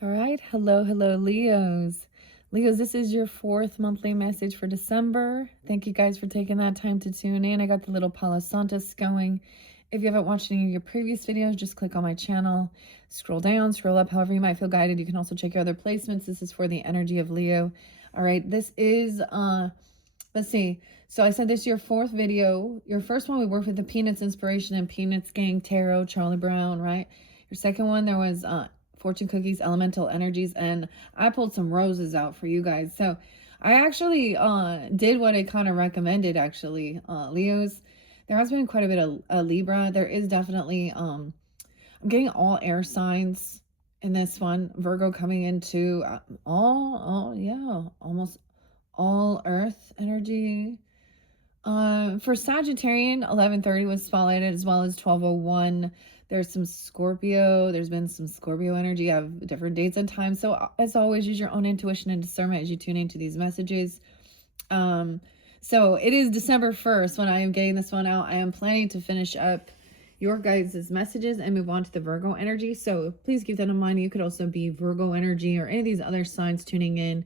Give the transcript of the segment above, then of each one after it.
All right. Hello, Leos. Leos, this is your fourth monthly message for December. Thank you guys for taking that time to tune in. I got the little Palo Santos going. If you haven't watched any of your previous videos, just click on my channel, scroll down, scroll up, however you might feel guided. You can also check your other placements. This is for the energy of Leo. All right. This is, let's see. So I said this is your fourth video. Your first one, we worked with the Peanuts Inspiration and Peanuts Gang Tarot, Charlie Brown, right? Your second one, there was Fortune Cookies, Elemental Energies, and I pulled some roses out for you guys. So I actually did what I kind of recommended, actually, Leos. There has been quite a bit of Libra. There is definitely, I'm getting all air signs in this one. Virgo coming into yeah, almost all earth energy. For Sagittarian, 11:30 was spotlighted, as well as 12:01. There's some Scorpio. There's been some Scorpio energy. I have different dates and times. So as always, use your own intuition and discernment as you tune into these messages. Um, so it is December 1st when I am getting this one out. I am planning to finish up your guys' messages and move on to the Virgo energy. So please keep that in mind. You could also be Virgo energy or any of these other signs tuning in,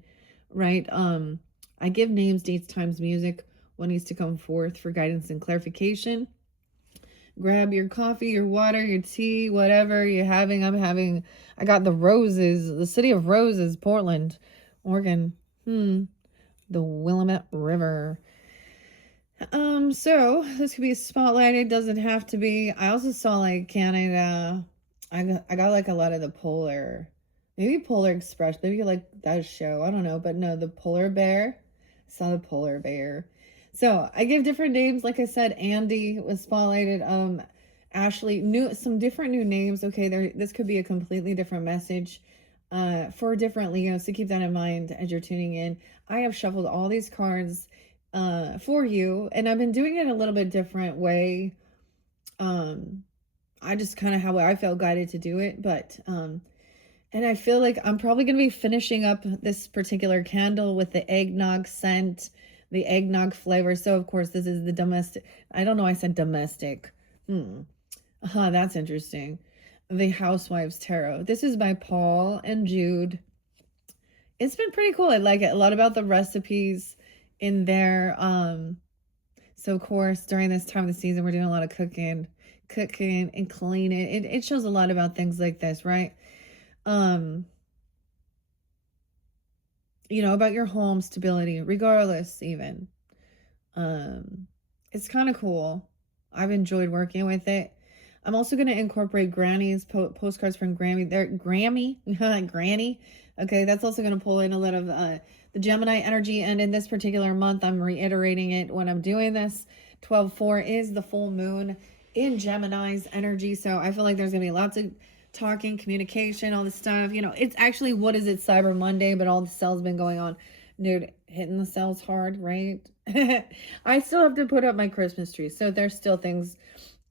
right? I give names, dates, times, music. What needs to come forth for guidance and clarification. Grab your coffee, your water, your tea, whatever you're having. I got the roses, the city of roses, Portland, Oregon. The Willamette River. So this could be spotlighted, doesn't have to be. I also saw like Canada. I got like a lot of the polar, maybe Polar Express, maybe like that show. I don't know, but no, the polar bear. I saw the polar bear. So I give different names. Like I said, Andy was spotlighted. Ashley, some different new names. Okay, this could be a completely different message. For different Leos, so keep that in mind as you're tuning in. I have shuffled all these cards for you, and I've been doing it a little bit different way. I just kind of how I felt guided to do it, but and I feel like I'm probably going to be finishing up this particular candle with the eggnog scent, the eggnog flavor. So of course this is the domestic. I don't know. I said domestic. That's interesting. The Housewives Tarot. This is by Paul and Jude. It's been pretty cool. I like it a lot about the recipes in there. So of course during this time of the season we're doing a lot of cooking and cleaning. It shows a lot about things like this, right? About your home stability, regardless, even. It's kind of cool. I've enjoyed working with it. I'm also going to incorporate Granny's postcards from Grammy. They're Grammy, Granny. Okay, that's also going to pull in a lot of the Gemini energy. And in this particular month, I'm reiterating it when I'm doing this. 12/4 is the full moon in Gemini's energy. So I feel like there's going to be lots of talking, communication, all this stuff. It's actually, what is it, Cyber Monday, but all the cells been going on. Dude, hitting the cells hard, right? I still have to put up my Christmas tree. So there's still things.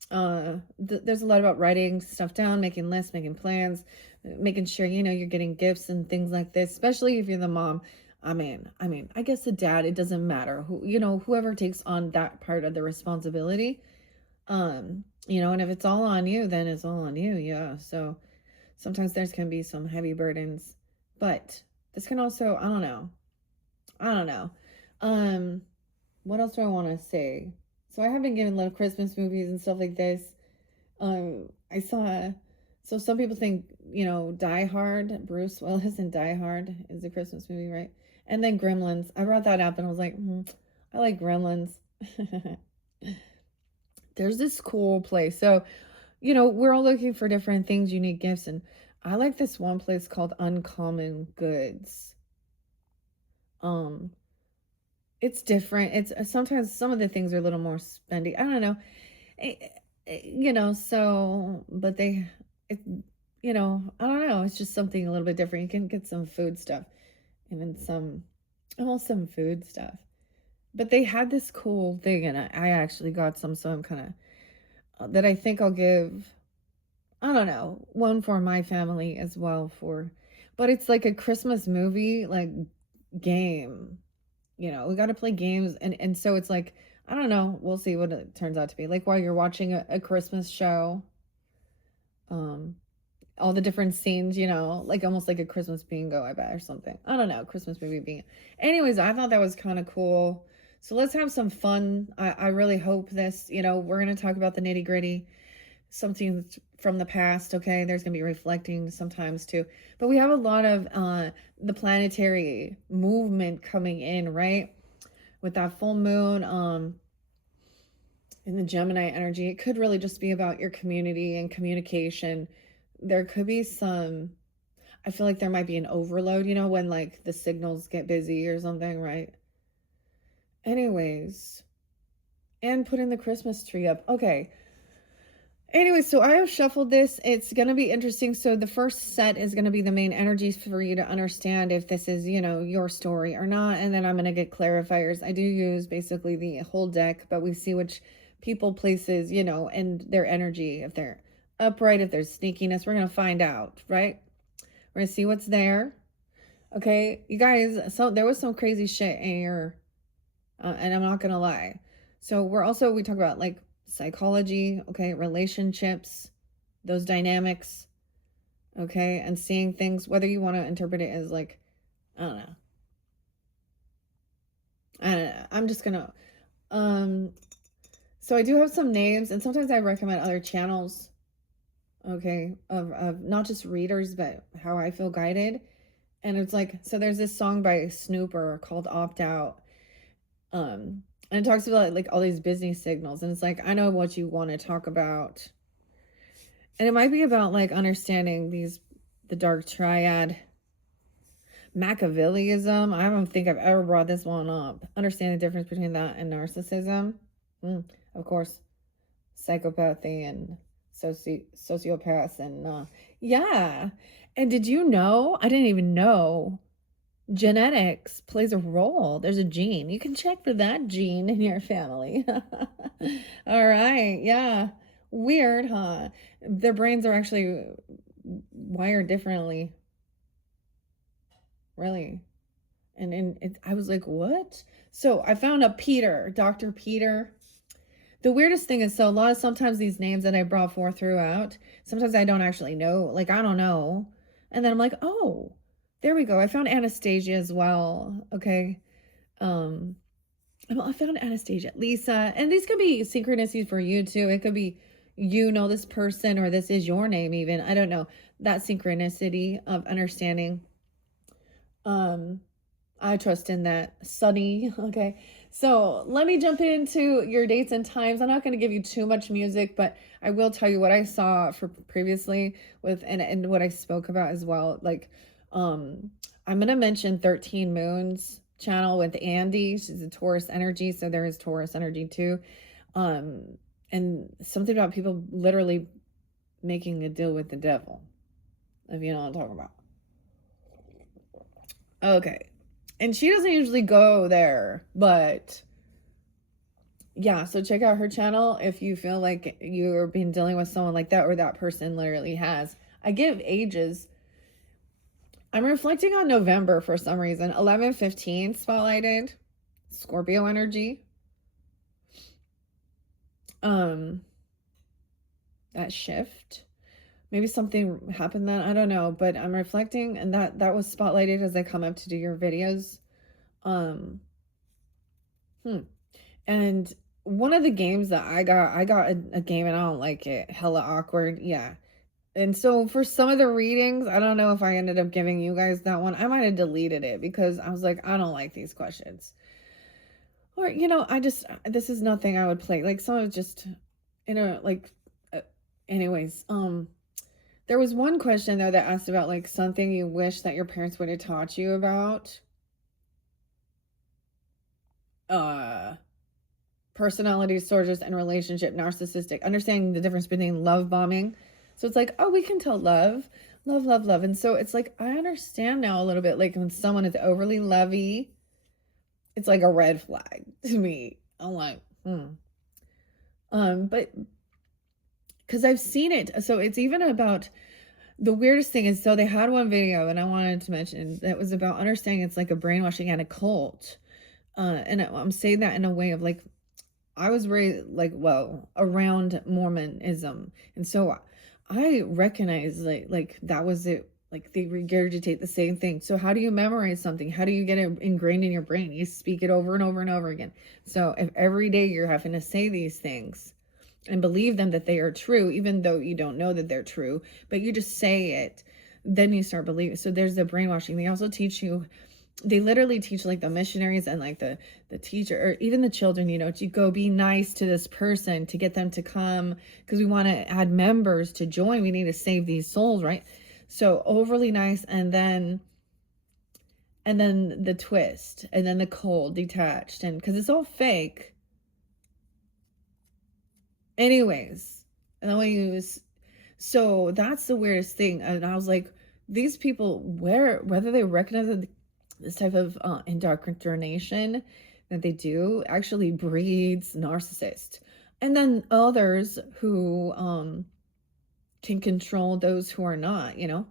There's a lot about writing stuff down, making lists, making plans, making sure, you're getting gifts and things like this, especially if you're the mom. I mean, I guess the dad, it doesn't matter whoever takes on that part of the responsibility. And if it's all on you, then it's all on you. Yeah. So sometimes there's can be some heavy burdens, but this can also, I don't know. What else do I want to say? So I have been given little Christmas movies and stuff like this. I saw, so some people think, Die Hard, Bruce Willis and Die Hard is a Christmas movie, right? And then Gremlins. I brought that up and I was like, I like Gremlins. There's this cool place. So, we're all looking for different things, unique gifts. And I like this one place called Uncommon Goods. It's different. It's sometimes some of the things are a little more spendy. I don't know. So, but I don't know. It's just something a little bit different. You can get some food stuff and then some food stuff. But they had this cool thing, and I actually got some, so I'm kind of, that I think I'll give, I don't know, one for my family as well but it's like a Christmas movie, like, game. We got to play games, and so it's like, I don't know, we'll see what it turns out to be. Like while you're watching a Christmas show, all the different scenes, you know, like almost like a Christmas bingo, I bet, or something. I don't know, Christmas movie bingo. Anyways, I thought that was kind of cool. So let's have some fun. I really hope this, you know, we're going to talk about the nitty gritty, something from the past, okay? There's going to be reflecting sometimes too. But we have a lot of the planetary movement coming in, right? With that full moon, in the Gemini energy, it could really just be about your community and communication. There could be some, I feel like there might be an overload, you know, when like the signals get busy or something, right? Anyways, and putting the Christmas tree up. Okay. Anyway, so I have shuffled this. It's going to be interesting. So the first set is going to be the main energies for you to understand if this is, you know, your story or not. And then I'm going to get clarifiers. I do use basically the whole deck, but we see which people, places, you know, and their energy, if they're upright, if there's sneakiness, we're going to find out, right? We're going to see what's there. Okay, you guys, so there was some crazy shit in here, and I'm not going to lie. So we talk about like psychology, okay, relationships, those dynamics, okay, and seeing things, whether you want to interpret it as like, I don't know. I'm just gonna, so I do have some names, and sometimes I recommend other channels, okay, of not just readers, but how I feel guided. And it's like, so there's this song by Snooper called Opt Out. And it talks about like all these busy signals, and it's like, I know what you want to talk about, and it might be about like understanding the dark triad, Machiavellism. I don't think I've ever brought this one up. Understand the difference between that and narcissism. Of course, psychopathy and sociopaths, and yeah. And did you know? I didn't even know genetics plays a role. There's a gene. You can check for that gene in your family. All right. Yeah. Weird, huh? Their brains are actually wired differently. Really. And I was like, what? So I found a Peter, Dr. Peter. The weirdest thing is, so sometimes these names that I brought forth throughout, sometimes I don't actually know. Like, I don't know. And then I'm like, oh, there we go. I found Anastasia as well. Okay. I found Anastasia, Lisa, and these could be synchronicities for you too. It could be, you know, this person, or this is your name even. I don't know. That synchronicity of understanding. I trust in that. Sunny. Okay. So let me jump into your dates and times. I'm not going to give you too much music, but I will tell you what I saw for previously with, and what I spoke about as well. Like, I'm going to mention 13 Moons channel with Andy. She's a Taurus energy. So there is Taurus energy too. And something about people literally making a deal with the devil, if you know what I'm talking about. Okay. And she doesn't usually go there, but yeah, so check out her channel if you feel like you're being dealing with someone like that, or that person literally has. I give ages. I'm reflecting on November for some reason. 11-15 spotlighted. Scorpio energy. That shift. Maybe something happened then, I don't know, but I'm reflecting, and that was spotlighted as I come up to do your videos. And one of the games that I got a game, and I don't like it. Hella awkward. Yeah. And so for some of the readings, I don't know if I ended up giving you guys that one. I might have deleted it because I was like, I don't like these questions. Or, you know, this is nothing I would play. Like, some of just, you know, like, anyways, there was one question though that asked about like something you wish that your parents would have taught you about. Personality disorders and relationship narcissistic, understanding the difference between love bombing. So it's like, oh, we can tell love. And so it's like, I understand now a little bit, like when someone is overly lovey, it's like a red flag to me. I'm like, but because I've seen it. So it's even about, the weirdest thing is, so they had one video, and I wanted to mention that was about understanding it's like a brainwashing and a cult. And I'm saying that in a way of like, I was raised like, well, around Mormonism. And so I recognize like that was it. Like they regurgitate the same thing. So how do you memorize something? How do you get it ingrained in your brain? You speak it over and over and over again. So if every day you're having to say these things and believe them that they are true, even though you don't know that they're true, but you just say it, then you start believing. So there's the brainwashing. They also teach you, they literally teach like the missionaries and like the teacher or even the children, you know, to go be nice to this person to get them to come because we want to add members to join. We need to save these souls, right? So overly nice, and then the twist, and then the cold detached, and because it's all fake anyways. And then when you, so that's the weirdest thing. And I was like, these people, whether they recognize this type of indoctrination that they do actually breeds narcissists, and then others who can control those who are not, you know.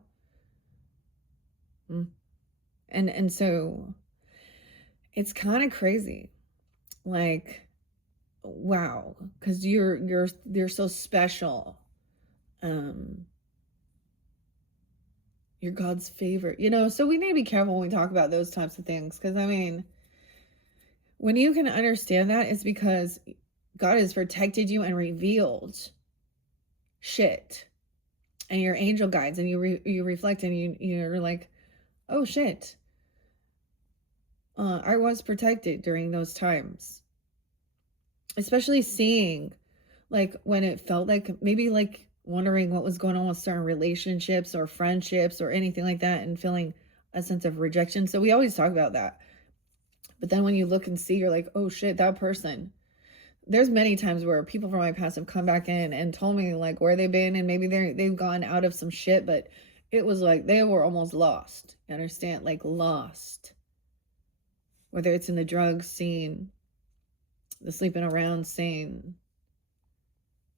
And so it's kind of crazy, like, wow, because you're so special, um you're God's favorite, you know. So we need to be careful when we talk about those types of things, because I mean, when you can understand that, it's because God has protected you and revealed shit, and your angel guides, and you reflect, and you're like, oh shit, I was protected during those times, especially seeing like when it felt like maybe like wondering what was going on with certain relationships or friendships or anything like that, and feeling a sense of rejection. So we always talk about that. But then when you look and see, you're like, oh shit, that person. There's many times where people from my past have come back in and told me like where they've been, and maybe they've gone out of some shit, but it was like they were almost lost. You understand? Like lost. Whether it's in the drug scene, the sleeping around scene,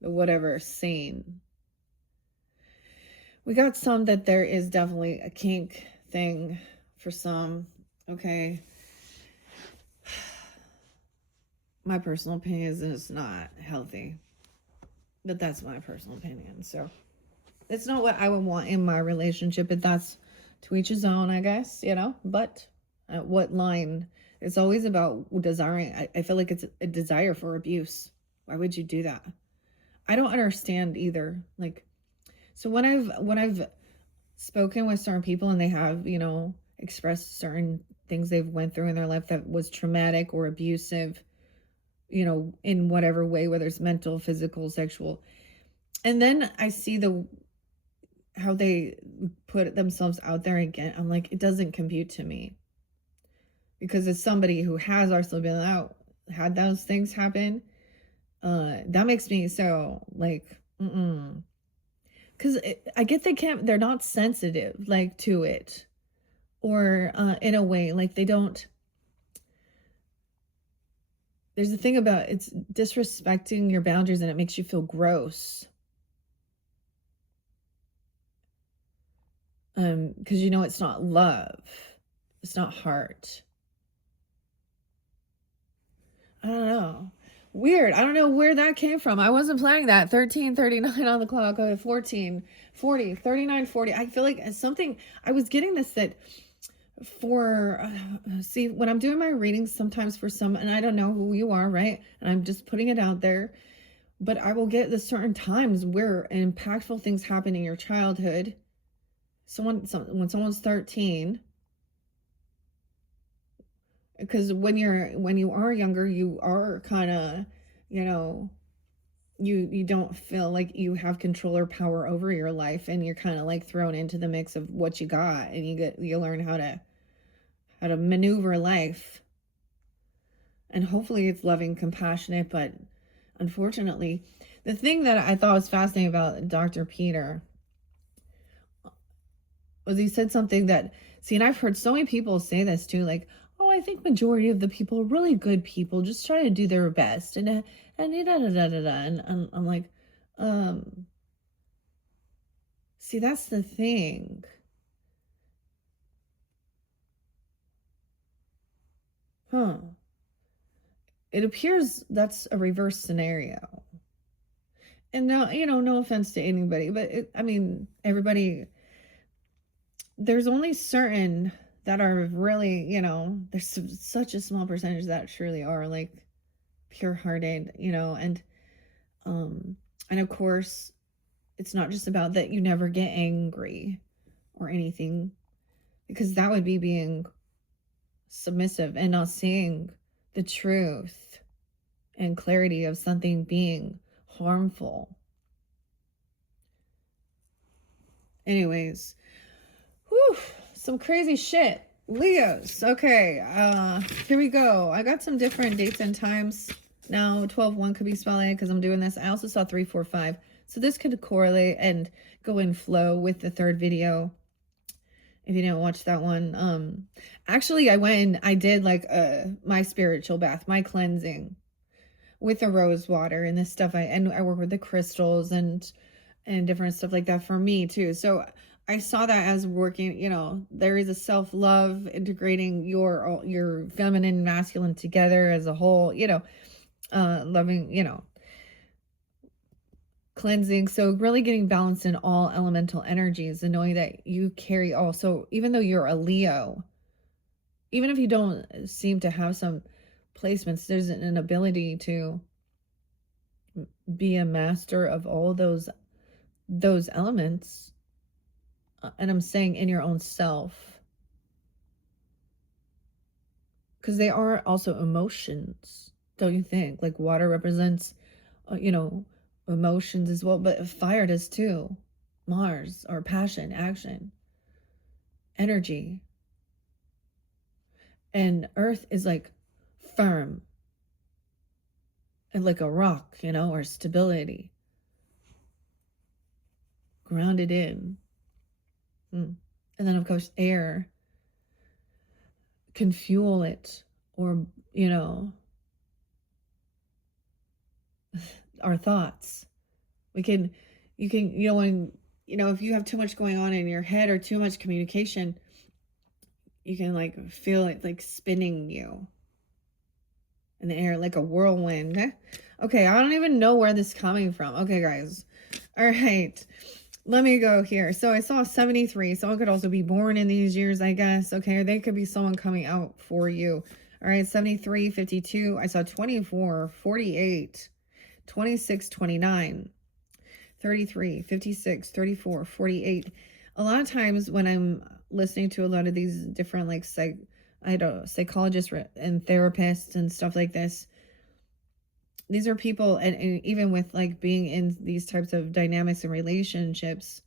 the whatever scene. We got some that there is definitely a kink thing for some. Okay. My personal opinion is it's not healthy. But that's my personal opinion. So it's not what I would want in my relationship, but that's to each his own, I guess, you know. But at what line? It's always about desiring. I feel like it's a desire for abuse. Why would you do that? I don't understand either. Like, so when I've spoken with certain people and they have, you know, expressed certain things they've went through in their life that was traumatic or abusive, you know, in whatever way, whether it's mental, physical, sexual, and then I see how they put themselves out there again, I'm like, it doesn't compute to me, because as somebody who has also been out, had those things happen, that makes me so like, because I get they're not sensitive like to it, or in a way like they don't. There's a thing about it's disrespecting your boundaries, and it makes you feel gross, because you know it's not love, it's not heart. I don't know. Weird. I don't know where that came from. I wasn't planning that. 13:39 on the clock. 14, 40, 39, 40. I feel like something, I was getting this that for, see, when I'm doing my readings, sometimes for some, and I don't know who you are, right? And I'm just putting it out there, but I will get the certain times where impactful things happen in your childhood. When someone's 13, because when you are younger, you are kind of, you know, you don't feel like you have control or power over your life, and you're kind of like thrown into the mix of what you got, and you learn how to maneuver life, and hopefully it's loving, compassionate. But unfortunately, the thing that I thought was fascinating about Dr. Peter was he said something that, see, and I've heard so many people say this too, like, oh, I think majority of the people are really good people, just try to do their best, and da, da, da, da, da. And I'm like, um see, that's the thing. Huh. It appears that's a reverse scenario. And no, no offense to anybody, but I mean, everybody, there's only certain that are really, there's such a small percentage that truly are like pure-hearted, um, and of course, it's not just about that you never get angry or anything, because that would be being submissive and not seeing the truth and clarity of something being harmful. Anyways, whew, some crazy shit. Leos. Okay, here we go. I got some different dates and times. Now, 12-1 could be spelling because I'm doing this. I also saw 3-4-5. So this could correlate and go in flow with the third video. If you didn't watch that one. Actually, I went and I did like my spiritual bath, my cleansing with the rose water and this stuff. I work with the crystals and different stuff like that for me too. So I saw that as working, there is a self-love, integrating your feminine and masculine together as a whole, loving, cleansing. So really getting balanced in all elemental energies and knowing that you carry all. So even though you're a Leo, even if you don't seem to have some placements, there's an ability to be a master of all those elements. And I'm saying in your own self, because they are also emotions, don't you think? Like water represents, emotions as well, but fire does too. Mars, or passion, action, energy. And earth is like firm and like a rock, or stability, grounded in. And then, of course, air can fuel it, or, our thoughts. You can, when, if you have too much going on in your head or too much communication, you can like feel it like spinning you in the air like a whirlwind. Okay, I don't even know where this is coming from. Okay, guys. All right. Let me go here. So I saw 73. Someone could also be born in these years, I guess. Okay, or they could be someone coming out for you. All right, 73, 52. I saw 24, 48, 26, 29, 33, 56, 34, 48. A lot of times when I'm listening to a lot of these different like psychologists and therapists and stuff like this, these are people, and even with like being in these types of dynamics and relationships,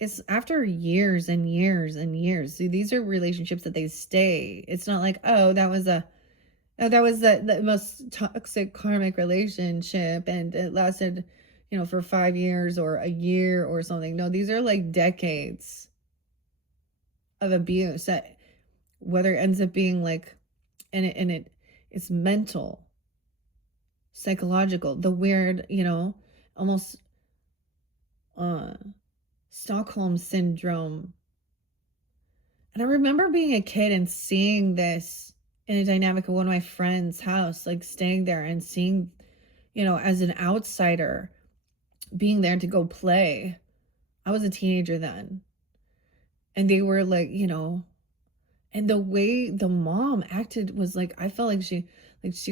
it's after years and years and years. So these are relationships that they stay. It's not like, that was the most toxic karmic relationship and it lasted, for 5 years or a year or something. No, these are like decades of abuse, that whether it ends up being like, it's mental, psychological, the weird, almost Stockholm syndrome. And I remember being a kid and seeing this in a dynamic of one of my friends' house, like staying there and seeing, as an outsider, being there to go play. I was a teenager then. And they were like, and the way the mom acted was like, I felt like she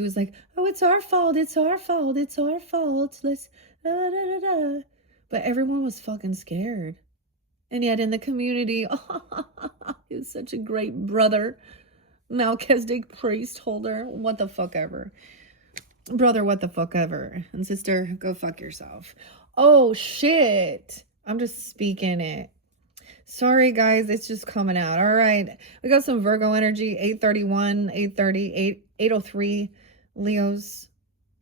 was like, oh, it's our fault, it's our fault, it's our fault. Let's da, da, da, da. But everyone was fucking scared. And yet in the community, he was such a great brother. Melchizedek priest holder. What the fuck ever. Brother, what the fuck ever. And sister, go fuck yourself. Oh, shit. I'm just speaking it. Sorry, guys. It's just coming out. All right. We got some Virgo energy. 831, 830, 803. Leos,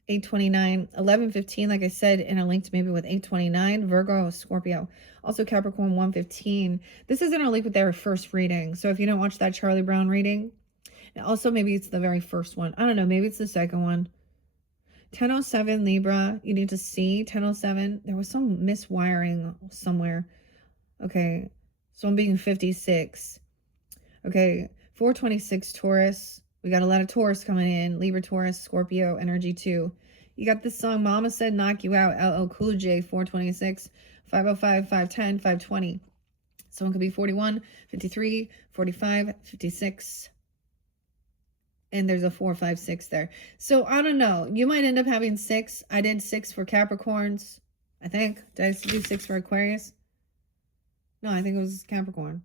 829, 1115. Like I said, and I linked maybe with 829. Virgo, Scorpio. Also Capricorn, 115. This is interlinked with their first reading. So if you don't watch that Charlie Brown reading, also maybe it's the very first one. I don't know. Maybe it's the second one. 1007 Libra. You need to see 1007. There was some miswiring somewhere. Okay. So I'm being 56. Okay. 426 Taurus. We got a lot of Taurus coming in. Libra, Taurus, Scorpio energy too. You got this song, Mama Said Knock You Out, LL Cool J, 426, 505, 510, 520. Someone could be 41, 53, 45, 56. And there's a 4, 5, 6 there. So I don't know. You might end up having 6. I did 6 for Capricorns, I think. Did I do 6 for Aquarius? No, I think it was Capricorn.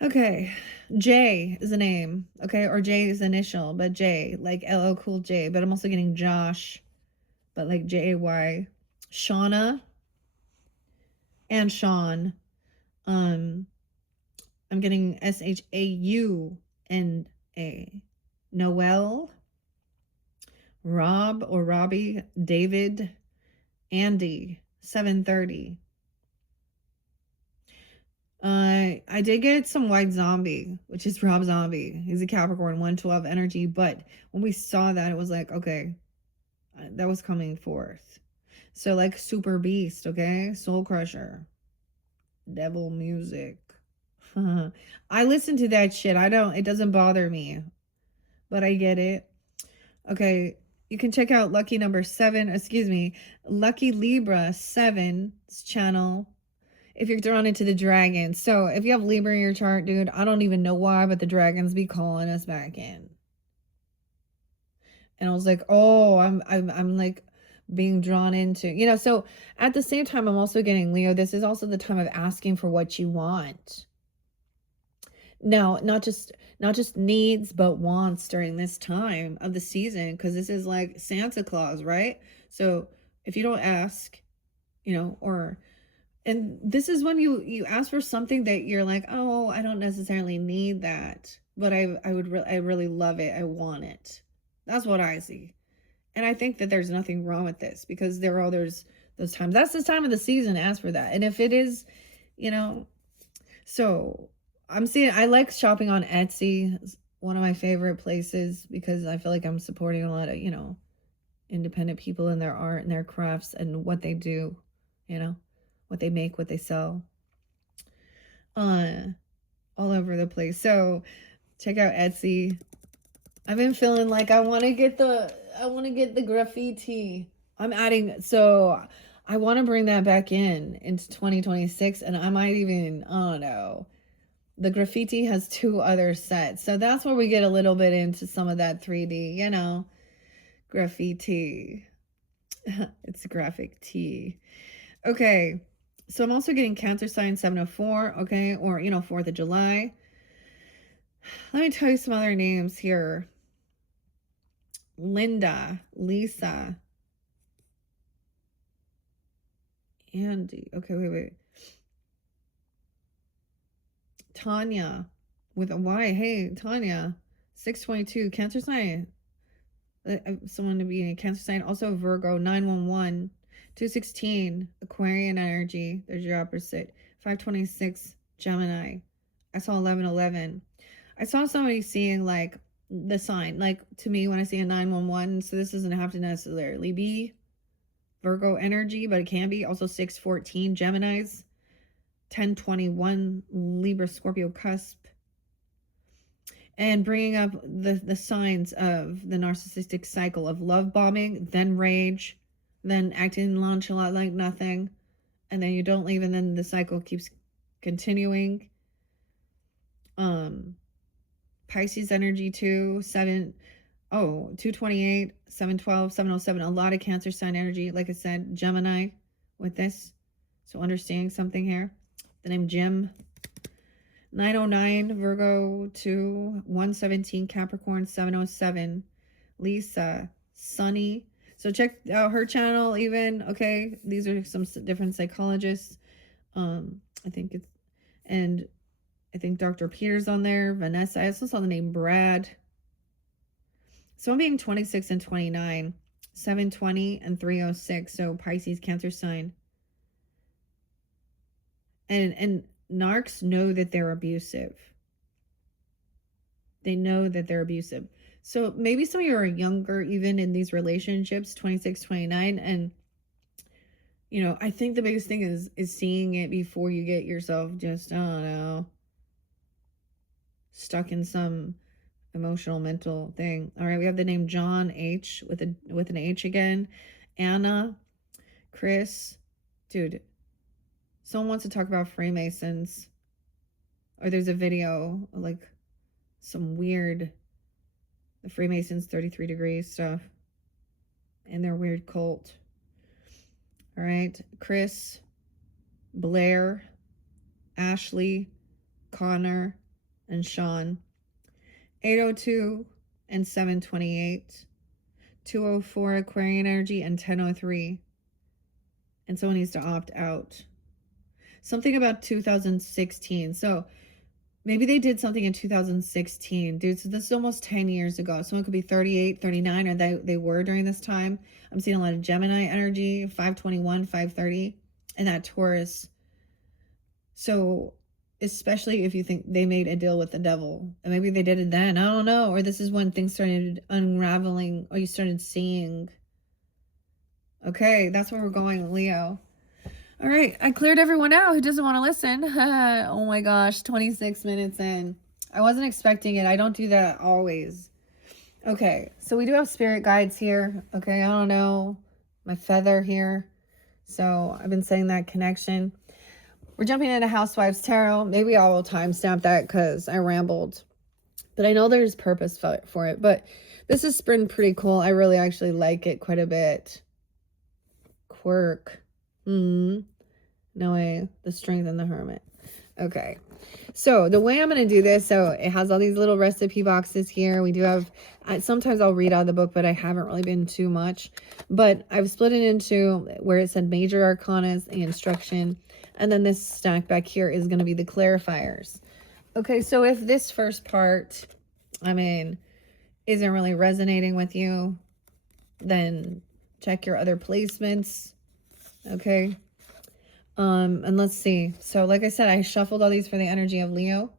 Okay. J is a name. Okay. Or J is initial, but J, like LL Cool J. But I'm also getting Josh, but like J-A-Y. Shauna and Sean. I'm getting S-H-A-U-N-A. Noel, Rob or Robbie, David, Andy, 730. I did get some White Zombie, which is Rob Zombie. He's a Capricorn, 112 energy. But when we saw that, it was like, okay, that was coming forth. So like Super Beast, okay? Soul Crusher. Devil music. I listen to that shit. It doesn't bother me. But I get it. Okay, you can check out Lucky Libra 7's channel if you're drawn into the dragons. So if you have Libra in your chart, dude, I don't even know why, but the dragons be calling us back in. And I was like, oh, I'm like being drawn into, so at the same time, I'm also getting, Leo, this is also the time of asking for what you want. Now, not just needs, but wants during this time of the season, because this is like Santa Claus, right? So if you don't ask, and this is when you ask for something that you're like, oh, I don't necessarily need that, but I really love it. I want it. That's what I see. And I think that there's nothing wrong with this, because there's those times. That's the time of the season to ask for that. And if it is, so I'm seeing, I like shopping on Etsy. It's one of my favorite places, because I feel like I'm supporting a lot of, independent people in their art and their crafts and what they do, what they make, what they sell, all over the place. So check out Etsy. I've been feeling like I want to get the graffiti. I'm adding, so I want to bring that back into 2026, and I might even, oh no, the graffiti has 2 other sets. So that's where we get a little bit into some of that 3D, graffiti. It's graphic tea. Okay. So I'm also getting Cancer sign 704, okay? Or, 4th of July. Let me tell you some other names here. Linda, Lisa, Andy. Okay, wait. Tanya with a Y. Hey, Tanya, 622, Cancer sign. Someone to be a Cancer sign. Also Virgo, 911, 216, Aquarian energy. There's your opposite. 526, Gemini. I saw 1111. I saw somebody seeing like the sign, like to me when I see a 911. So this doesn't have to necessarily be Virgo energy, but it can be. Also 614, Geminis. 1021, Libra, Scorpio cusp. And bringing up the signs of the narcissistic cycle of love bombing, then rage, then acting nonchalant like nothing, and then you don't leave, and then the cycle keeps continuing. Pisces energy too, 228, 712, 707, a lot of Cancer sign energy. Like I said, Gemini with this. So understanding something here. The name Jim. 909, Virgo 2, 117, Capricorn 707, Lisa, Sunny. So check out her channel even. Okay, these are some different psychologists. I think Dr. Peter's on there. Vanessa. I also saw the name Brad. So I'm being 26 and 29, 720 and 306. So Pisces, Cancer sign. And narcs know that they're abusive. They know that they're abusive. So maybe some of you are younger, even in these relationships, 26, 29. And, I think the biggest thing is seeing it before you get yourself just, I don't know, stuck in some emotional, mental thing. All right, we have the name John H with an H again. Anna, Chris. Dude, someone wants to talk about Freemasons. Or there's a video, like some weird, the Freemasons 33 degrees stuff. And their weird cult. All right, Chris, Blair, Ashley, Connor, and Sean. 802 and 728. 204 Aquarian energy and 1003. And someone needs to opt out. Something about 2016. So maybe they did something in 2016. Dude, so this is almost 10 years ago. Someone could be 38, 39, or they were during this time. I'm seeing a lot of Gemini energy, 521, 530, and that Taurus. So especially if you think they made a deal with the devil, and maybe they did it then, I don't know, or this is when things started unraveling, or you started seeing. Okay, that's where we're going, Leo. All right, I cleared everyone out who doesn't want to listen. Oh my gosh, 26 minutes in. I wasn't expecting it. I don't do that always. Okay, so we do have spirit guides here. Okay, I don't know, my feather here. So I've been saying that connection. We're jumping into Housewives Tarot. Maybe I will timestamp that because I rambled. But I know there's purpose for it. But this has been pretty cool. I really actually like it quite a bit. Quirk. No way. The Strength and the Hermit. Okay. So the way I'm going to do this, so it has all these little recipe boxes here. We do have, sometimes I'll read out of the book, but I haven't really been too much. But I've split it into where it said major arcanas, the instruction. And then this stack back here is going to be the clarifiers. Okay, so if this first part, I mean, isn't really resonating with you, then check your other placements. Okay. And let's see. So like I said, I shuffled all these for the energy of Leo.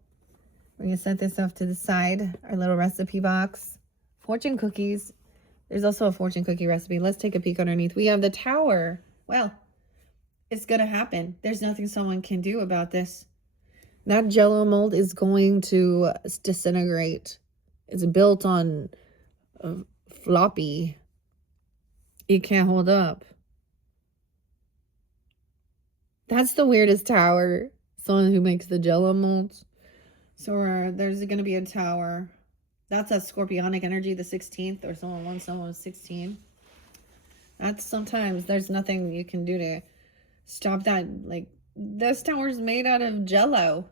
We're going to set this off to the side. Our little recipe box. Fortune cookies. There's also a fortune cookie recipe. Let's take a peek underneath. We have the Tower. Well, it's going to happen. There's nothing someone can do about this. That Jello mold is going to disintegrate. It's built on floppy. It can't hold up. That's the weirdest tower. Someone who makes the Jello molds. So there's going to be a tower. That's a scorpionic energy, the 16th, or someone wants someone 16. That's sometimes there's nothing you can do to stop that. Like, this tower's made out of Jello.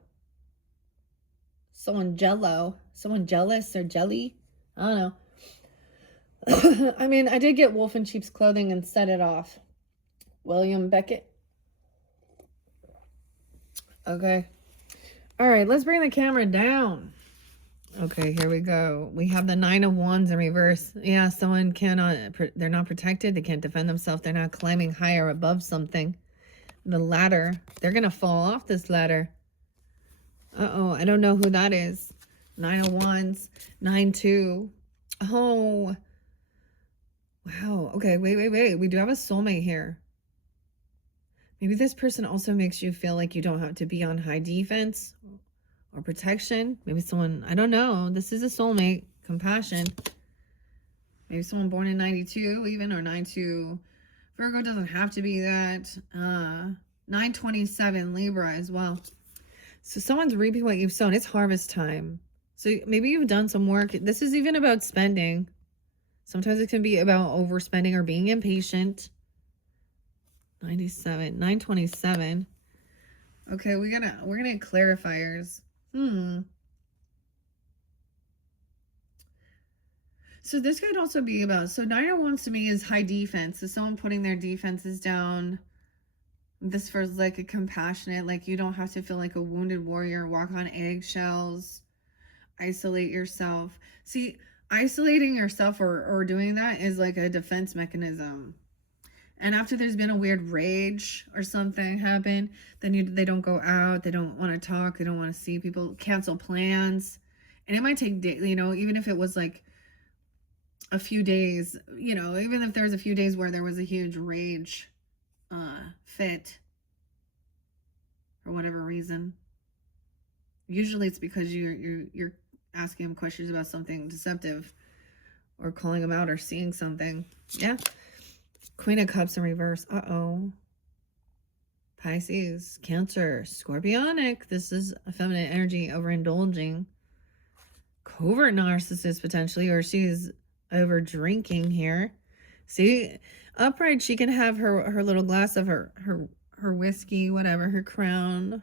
Someone jealous or jelly. I don't know. I mean, I did get wolf in sheep's clothing and set it off. William Beckett. Okay. All right, let's bring the camera down. Okay, here we go. We have the 9 of Wands in reverse. Yeah, someone cannot, they're not protected. They can't defend themselves. They're not climbing higher above something. The ladder, they're going to fall off this ladder. Uh-oh, I don't know who that is. 9 of Wands, 9-2. Oh, wow. Okay, wait. We do have a soulmate here. Maybe this person also makes you feel like you don't have to be on high defense or protection. Maybe someone, I don't know. This is a soulmate. Compassion. Maybe someone born in 92 even, or 92. Virgo doesn't have to be that. 927 Libra as well. So someone's reaping what you've sown. It's harvest time. So maybe you've done some work. This is even about spending. Sometimes it can be about overspending or being impatient. 97, 927. Okay, we're gonna get clarifiers. So this could also be about, so 9 of Wands to me is high defense. So someone putting their defenses down. This feels like a compassionate, like you don't have to feel like a wounded warrior, walk on eggshells, isolate yourself. See, isolating yourself or doing that is like a defense mechanism. And after there's been a weird rage or something happen, then they don't go out, they don't want to talk, they don't want to see people, cancel plans. And it might take, even if it was like a few days, even if there's a few days where there was a huge rage fit for whatever reason. Usually it's because you're asking him questions about something deceptive or calling him out or seeing something. Yeah. Queen of Cups in reverse. Uh-oh. Pisces, Cancer, Scorpionic. This is a feminine energy, overindulging. Covert narcissist potentially, or she's over drinking here. See, upright, she can have her little glass of her whiskey, whatever, her crown.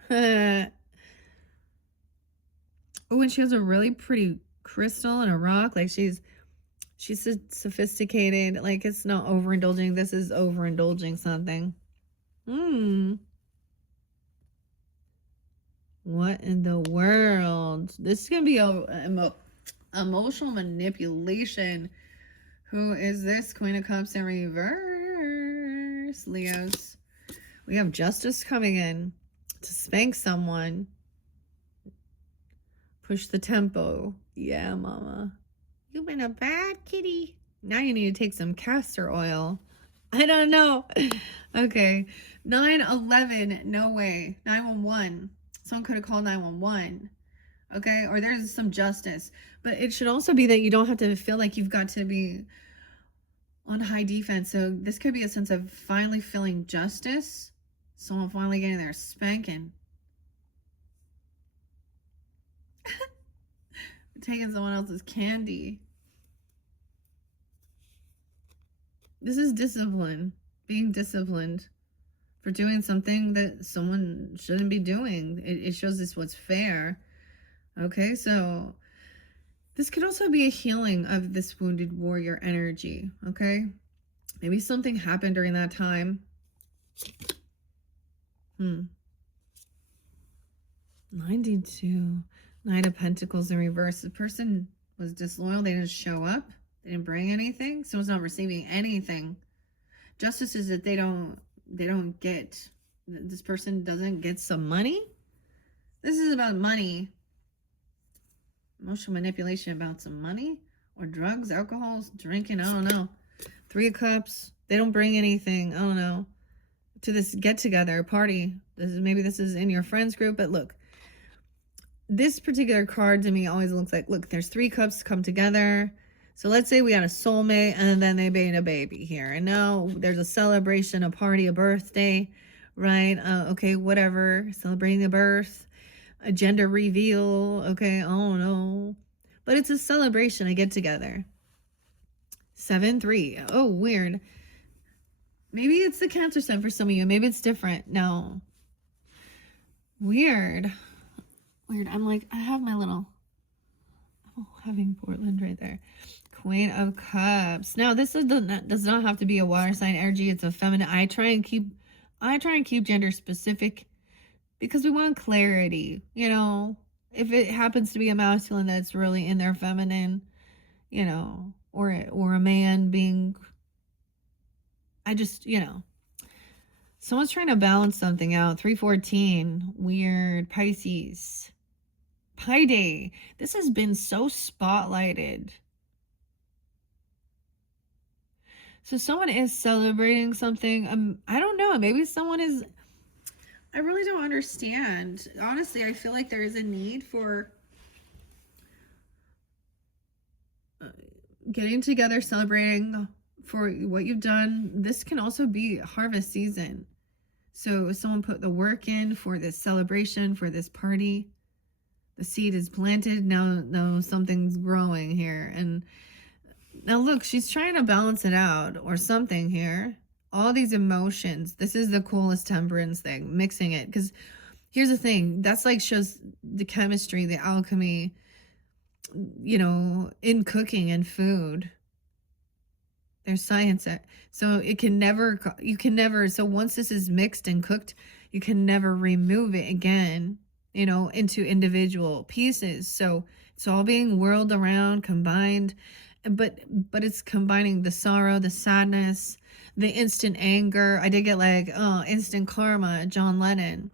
Oh, and she has a really pretty crystal and a rock. Like she's sophisticated. Like it's not overindulging. This is overindulging something. What in the world? This is gonna be emotional manipulation. Who is this? Queen of Cups in reverse. Leos. We have justice coming in to spank someone. Push the tempo. Yeah, mama. You've been a bad kitty. Now you need to take some castor oil. I don't know. Okay. 911. No way. 911. Someone could have called 911. Okay. Or there's some justice. But it should also be that you don't have to feel like you've got to be on high defense. So this could be a sense of finally feeling justice. Someone finally getting their spanking. Taking someone else's candy. This is discipline. Being disciplined for doing something that someone shouldn't be doing. It shows us what's fair. Okay, so this could also be a healing of this wounded warrior energy. Okay, maybe something happened during that time. 92. Knight of Pentacles in reverse. The person was disloyal. They didn't show up. They didn't bring anything. Someone's not receiving anything. Justice is that they don't get, this person doesn't get some money. This is about money. Emotional manipulation about some money or drugs, alcohol, drinking. I don't know. 3 of Cups. They don't bring anything. I don't know. To this get together party. Maybe this is in your friends group, but look. This particular card to me always looks like, look, there's 3 cups come together. So let's say we had a soulmate and then they made a baby here. And now there's a celebration, a party, a birthday, right? Okay, whatever. Celebrating a birth, a gender reveal. Okay, oh no. But it's a celebration, a get together. 7-3. Oh, weird. Maybe it's the Cancer sign for some of you. Maybe it's different. No. Weird. Weird. I'm like, I have my little, oh, having Portland right there. Queen of Cups. Now, this does not have to be a water sign energy. It's a feminine. I try and keep gender specific because we want clarity. You know, if it happens to be a masculine that's really in their feminine, you know, or a man being, you know. Someone's trying to balance something out. 314. Weird. Pisces. Pi Day. This has been so spotlighted. So someone is celebrating something. I don't know. Maybe someone is... I really don't understand. Honestly, I feel like there is a need for getting together, celebrating for what you've done. This can also be harvest season. So someone put the work in for this celebration, for this party. The seed is planted. Now something's growing here. And now look, she's trying to balance it out or something here. All these emotions. This is the coolest temperance thing, mixing it. Because here's the thing. That's like shows the chemistry, the alchemy, you know, in cooking and food. There's science there. So you can never, so once this is mixed and cooked, you can never remove it again, you know, into individual pieces. So it's all being whirled around, combined, but it's combining the sorrow, the sadness, the instant anger. I did get like, oh, instant karma, John Lennon.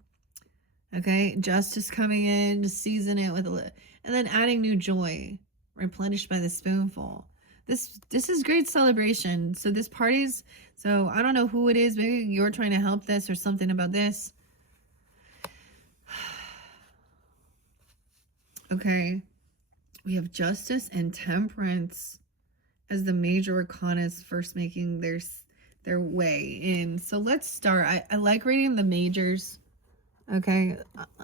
Okay, justice coming in to season it with and then adding new joy, replenished by the spoonful. This is great celebration. So this party's, so I don't know who it is. Maybe you're trying to help this or something about this. Okay. We have Justice and Temperance as the major arcanas first making their way in. So let's start. I like reading the majors, okay,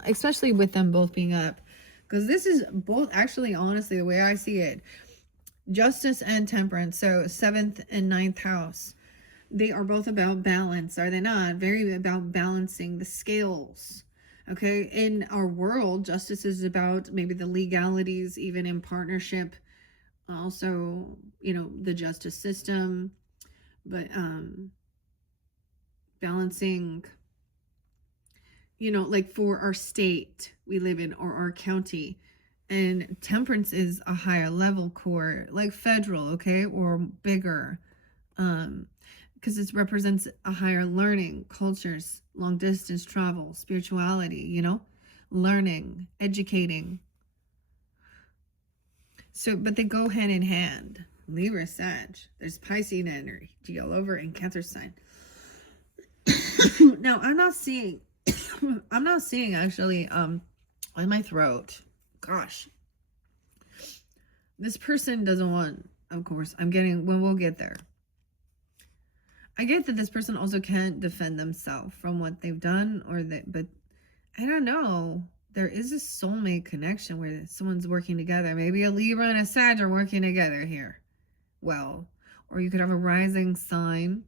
especially with them both being up, because this is both, actually, honestly, the way I see it, Justice and Temperance, so 7th and 9th house, they are both about balance, are they not? Very about balancing the scales. Okay, in our world, justice is about maybe the legalities, even in partnership, also, you know, the justice system, but balancing, you know, like for our state we live in or our county. And temperance is a higher level court, like federal, okay, or bigger, because it represents a higher learning, cultures, long distance travel, spirituality, you know, learning, educating. So, but they go hand in hand. Libra, Sag. There's Piscean energy all over in Cancer sign. Now, I'm not seeing actually in my throat. Gosh. This person doesn't want, of course, I'm getting, when we'll get there. I get that this person also can't defend themselves from what they've done, but I don't know. There is a soulmate connection where someone's working together. Maybe a Libra and a Sag are working together here. Well, or you could have a rising sign.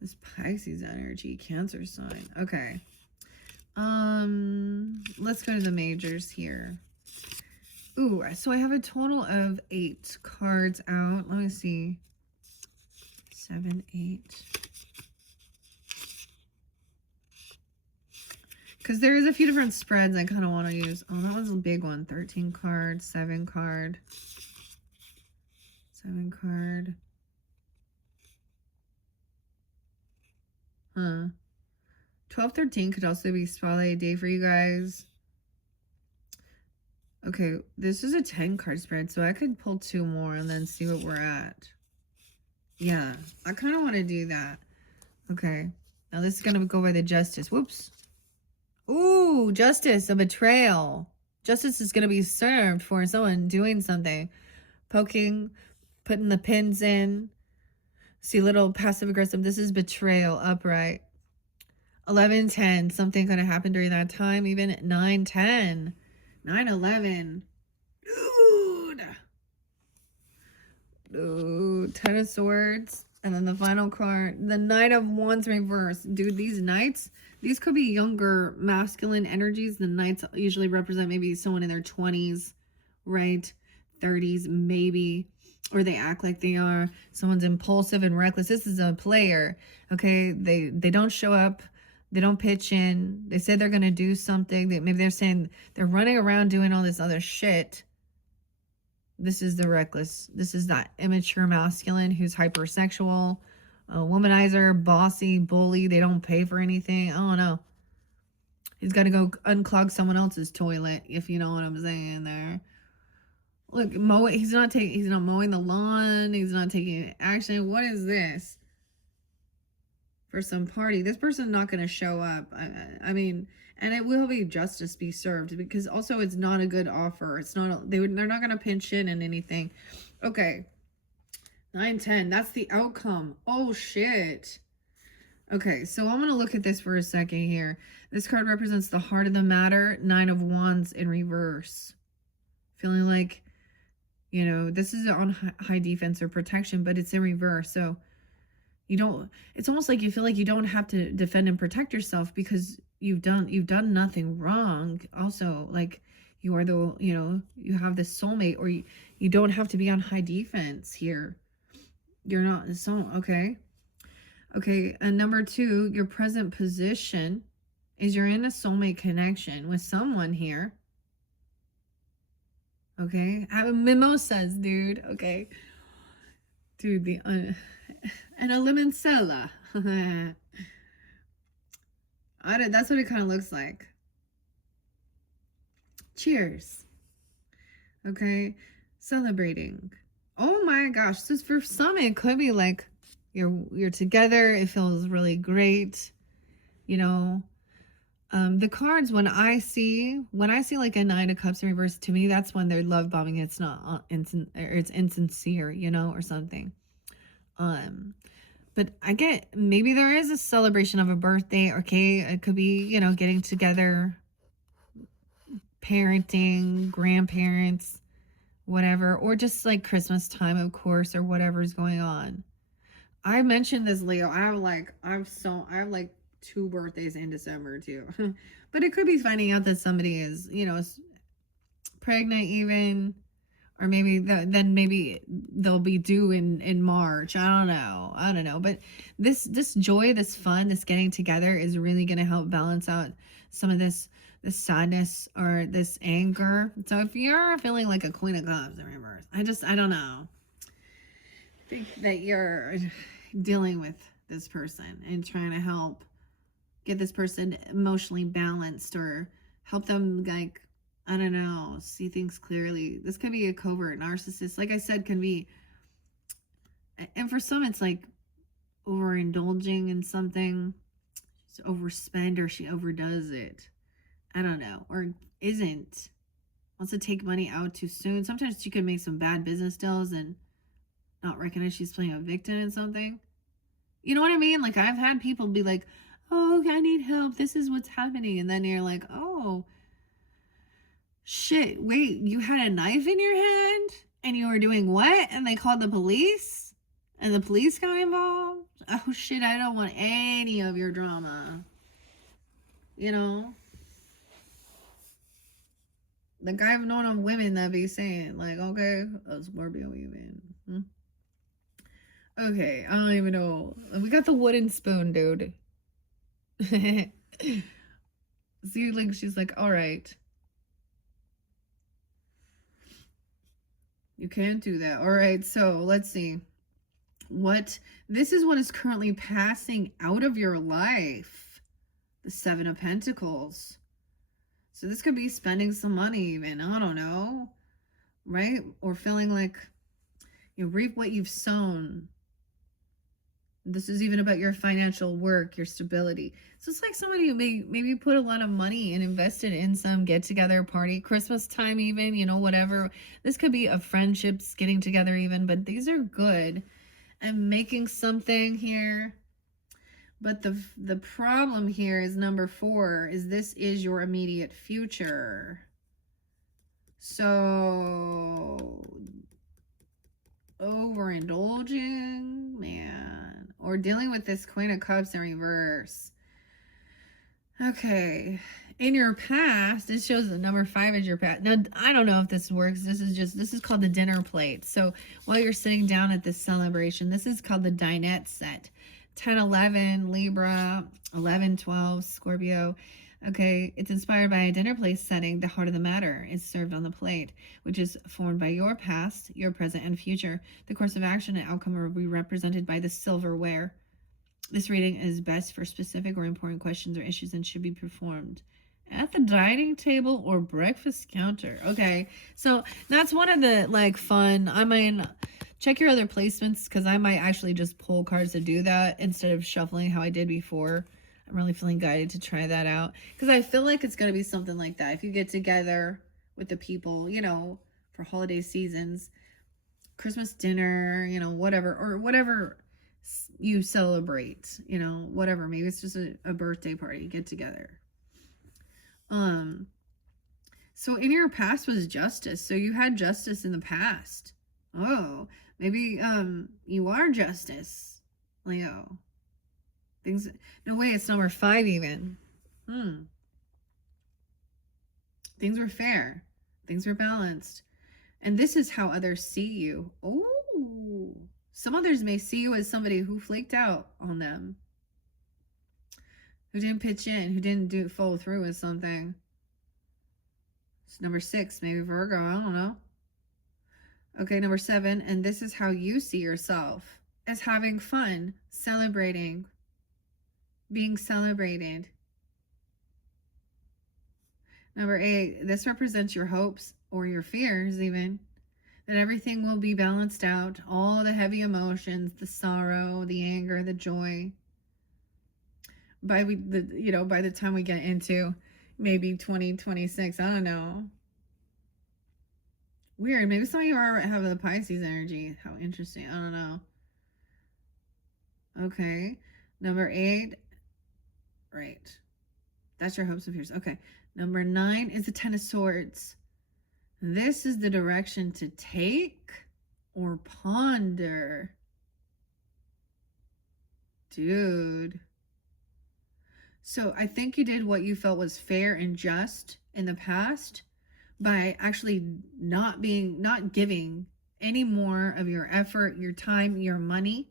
This Pisces energy, Cancer sign. Okay. Let's go to the majors here. Ooh, so I have a total of 8 cards out. Let me see. 7, 8. Because there is a few different spreads I kind of want to use. Oh, that was a big one. 13 card, 7 card. 7 card. Huh. 12-13 could also be spotlight day for you guys. Okay, this is a 10 card spread, so I could pull 2 more and then see what we're at. Yeah, I kind of want to do that. Okay, now this is going to go by the Justice. Whoops. Ooh, Justice, a betrayal. Justice is going to be served for someone doing something. Poking, putting the pins in. See, little passive aggressive. This is betrayal, upright. 11-10, something going to happen during that time. Even 9-10. 9-11. Dude. 10 of Swords. And then the final card, the Knight of Wands reverse. Dude, these Knights, these could be younger masculine energies. The Knights usually represent maybe someone in their 20s, right? 30s, maybe. Or they act like they are. Someone's impulsive and reckless. This is a player, okay? They don't show up. They don't pitch in. They say they're going to do something. Maybe they're saying they're running around doing all this other shit. This is the reckless. This is that immature masculine who's hypersexual, a womanizer, bossy, bully. They don't pay for anything. I don't know. He's got to go unclog someone else's toilet, if you know what I'm saying there. Look, he's not mowing the lawn. He's not taking action. What is this? For some party. This person's not going to show up. I mean, and it will be justice be served, because also it's not a good offer. It's not, they're not going to pinch in anything. Okay. 9-10. That's the outcome. Oh, shit. Okay, so I'm going to look at this for a second here. This card represents the heart of the matter. 9 of Wands in reverse. Feeling like, you know, this is on high defense or protection, but it's in reverse. So you don't, it's almost like you feel like you don't have to defend and protect yourself because you've done nothing wrong. Also, like, you are the, you know, you have this soulmate, or you don't have to be on high defense here. You're not so, okay. Okay, and number 2, your present position is you're in a soulmate connection with someone here. Okay, have mimosas, dude. Okay, dude, the and a limoncello. That's what it kind of looks like. Cheers. Okay, celebrating. Oh my gosh, so for some it could be like you're together. It feels really great, you know. The cards, when I see like a Nine of Cups in reverse, to me that's when they're love bombing. It's not or it's insincere, or something. Um, but I get, maybe there is a celebration of a birthday. Okay, it could be, getting together, parenting, grandparents, whatever, or just like Christmas time, of course, or whatever's going on. I mentioned this, Leo. I have like 2 birthdays in December too. But it could be finding out that somebody is, pregnant even, or maybe then maybe they'll be due in March. I don't know. But this joy, this fun, this getting together is really going to help balance out some of this sadness or this anger. So if you're feeling like a Queen of Cups in reverse, I don't know. I think that you're dealing with this person and trying to help get this person emotionally balanced, or help them, like, I don't know, see things clearly. This could be a covert narcissist, like I said, can be, and for some it's like overindulging in something. She's overspend, or she overdoes it. I don't know, or isn't, wants to take money out too soon. Sometimes she could make some bad business deals and not recognize she's playing a victim in something. You know what I mean? Like, I've had people be like, oh, I need help, this is what's happening, and then you're like, oh shit, wait, you had a knife in your hand and you were doing what? And they called the police? And the police got involved? Oh shit, I don't want any of your drama. Like, I've known of women that be saying, like, okay, a Scorpio even. Okay, I don't even know. We got the wooden spoon, dude. See, like, she's like, all right, you can't do that. All right, so let's see. This is what is currently passing out of your life. The Seven of Pentacles. So this could be spending some money even. I don't know. Right? Or feeling like you reap what you've sown. This is even about your financial work, your stability. So it's like somebody who maybe put a lot of money and invested in some get-together party, Christmas time even, whatever. This could be a friendships getting together even, but these are good. And making something here. But the problem here is number 4 is this is your immediate future. So overindulging, man, or dealing with this Queen of Cups in reverse. Okay, in your past, it shows the number 5 is your past. Now, I don't know if this works. This is called the dinner plate. So while you're sitting down at this celebration, this is called the dinette set. 10, 11, Libra, 11, 12, Scorpio. Okay, it's inspired by a dinner plate setting. The heart of the matter is served on the plate, which is formed by your past, your present, and future. The course of action and outcome will be represented by the silverware. This reading is best for specific or important questions or issues and should be performed at the dining table or breakfast counter. Okay, so that's one of the, like, fun. I mean, check your other placements, because I might actually just pull cards to do that instead of shuffling how I did before. I'm really feeling guided to try that out, because I feel like it's going to be something like that. If you get together with the people, for holiday seasons, Christmas dinner, whatever, or whatever you celebrate, whatever. Maybe it's just a birthday party, get together. So in your past was justice. So you had justice in the past. Oh, maybe you are justice, Leo. Things, no way, it's number 5 even. Things were fair. Things were balanced. And this is how others see you. Oh, some others may see you as somebody who flaked out on them, who didn't pitch in, who didn't follow through with something. It's number 6, maybe Virgo, I don't know. Okay, number 7, and this is how you see yourself, as having fun, celebrating, being celebrated. Number 8, this represents your hopes or your fears even, that everything will be balanced out, all the heavy emotions, the sorrow, the anger, the joy. by by the time we get into maybe 2026. I don't know. Weird. Maybe some of you are have the Pisces energy. How interesting. I don't know. Okay. Number 8. Right. That's your hopes and fears. Okay. Number 9 is the Ten of Swords. This is the direction to take or ponder. Dude. So I think you did what you felt was fair and just in the past by actually not giving any more of your effort, your time, your money.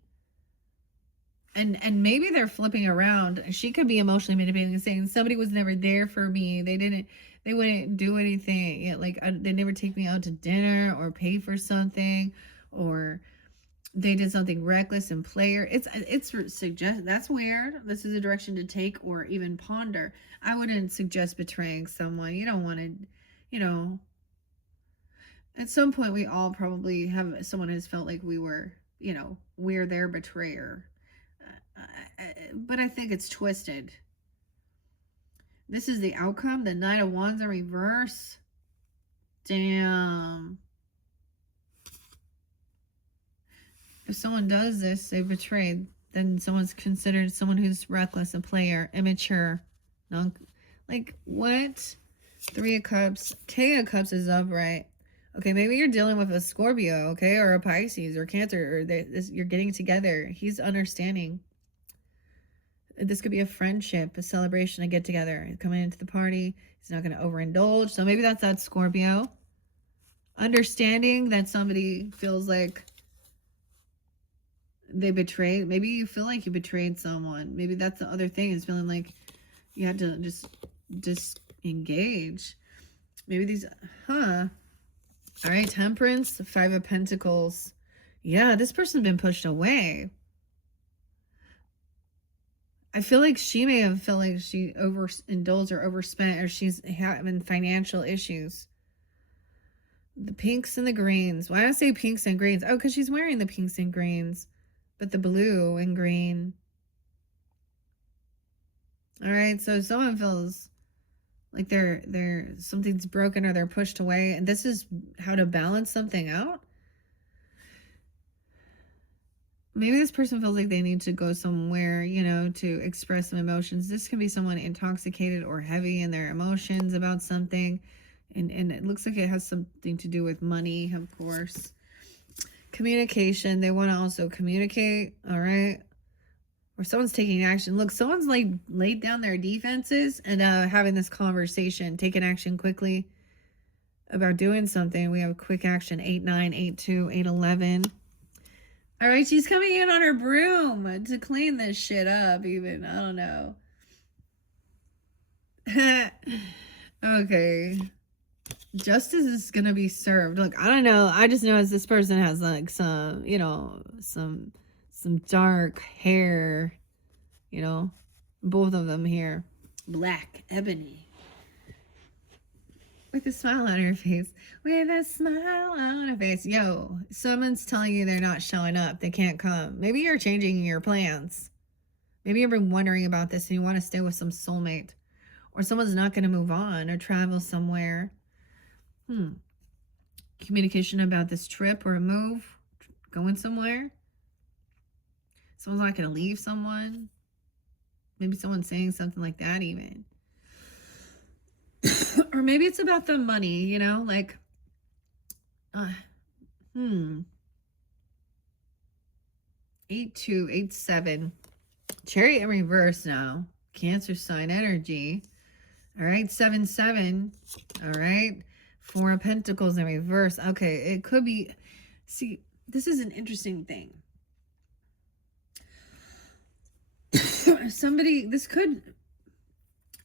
And maybe they're flipping around. She could be emotionally manipulating, saying somebody was never there for me. They wouldn't do anything. Like they never take me out to dinner or pay for something, or they did something reckless and player. It's suggest that's weird. This is a direction to take or even ponder. I wouldn't suggest betraying someone. You don't want to, at some point we all probably have someone who's felt like we're their betrayer. But I think it's twisted. This is the outcome. The Knight of Wands in reverse. Damn. If someone does this, they betrayed. Then someone's considered someone who's reckless, a player, immature. Like, what? 3 of Cups. King of Cups is upright. Okay, maybe you're dealing with a Scorpio, okay? Or a Pisces or Cancer. Or you're getting together. He's understanding. This could be a friendship, a celebration, a get-together. Coming into the party. He's not going to overindulge. So maybe that's that Scorpio. Understanding that somebody feels like they betrayed. Maybe you feel like you betrayed someone. Maybe that's the other thing, is feeling like you had to just disengage. Maybe these, All right, Temperance, 5 of Pentacles. Yeah, this person's been pushed away. I feel like she may have felt like she overindulged or overspent, or she's having financial issues. The pinks and the greens. Why do I say pinks and greens? Oh, because she's wearing the pinks and greens. But the blue and green. All right, so someone feels like they're something's broken or they're pushed away, and this is how to balance something out. Maybe this person feels like they need to go somewhere, to express some emotions. This can be someone intoxicated or heavy in their emotions about something, and it looks like it has something to do with money, of course. Communication. They want to also communicate. All right. Or someone's taking action. Look, someone's laid down their defenses and having this conversation, taking action quickly about doing something. We have quick action. 8-9, 8-2, 8-11. All right, she's coming in on her broom to clean this shit up even. I don't know. Okay. Justice is gonna be served. Look, I don't know. I just know as this person has like some, some dark hair, both of them here. Black ebony. With a smile on her face. With a smile on her face. Yo, someone's telling you they're not showing up. They can't come. Maybe you're changing your plans. Maybe you've been wondering about this and you want to stay with some soulmate. Or someone's not going to move on or travel somewhere. Communication about this trip or a move. Going somewhere. Someone's not going to leave someone. Maybe someone's saying something like that even. Or maybe it's about the money, like, 8-2, 8-7. Chariot in reverse now. Cancer sign energy. All right, 7-7. All right. 4 of Pentacles in reverse. Okay, it could be, see, this is an interesting thing. This could,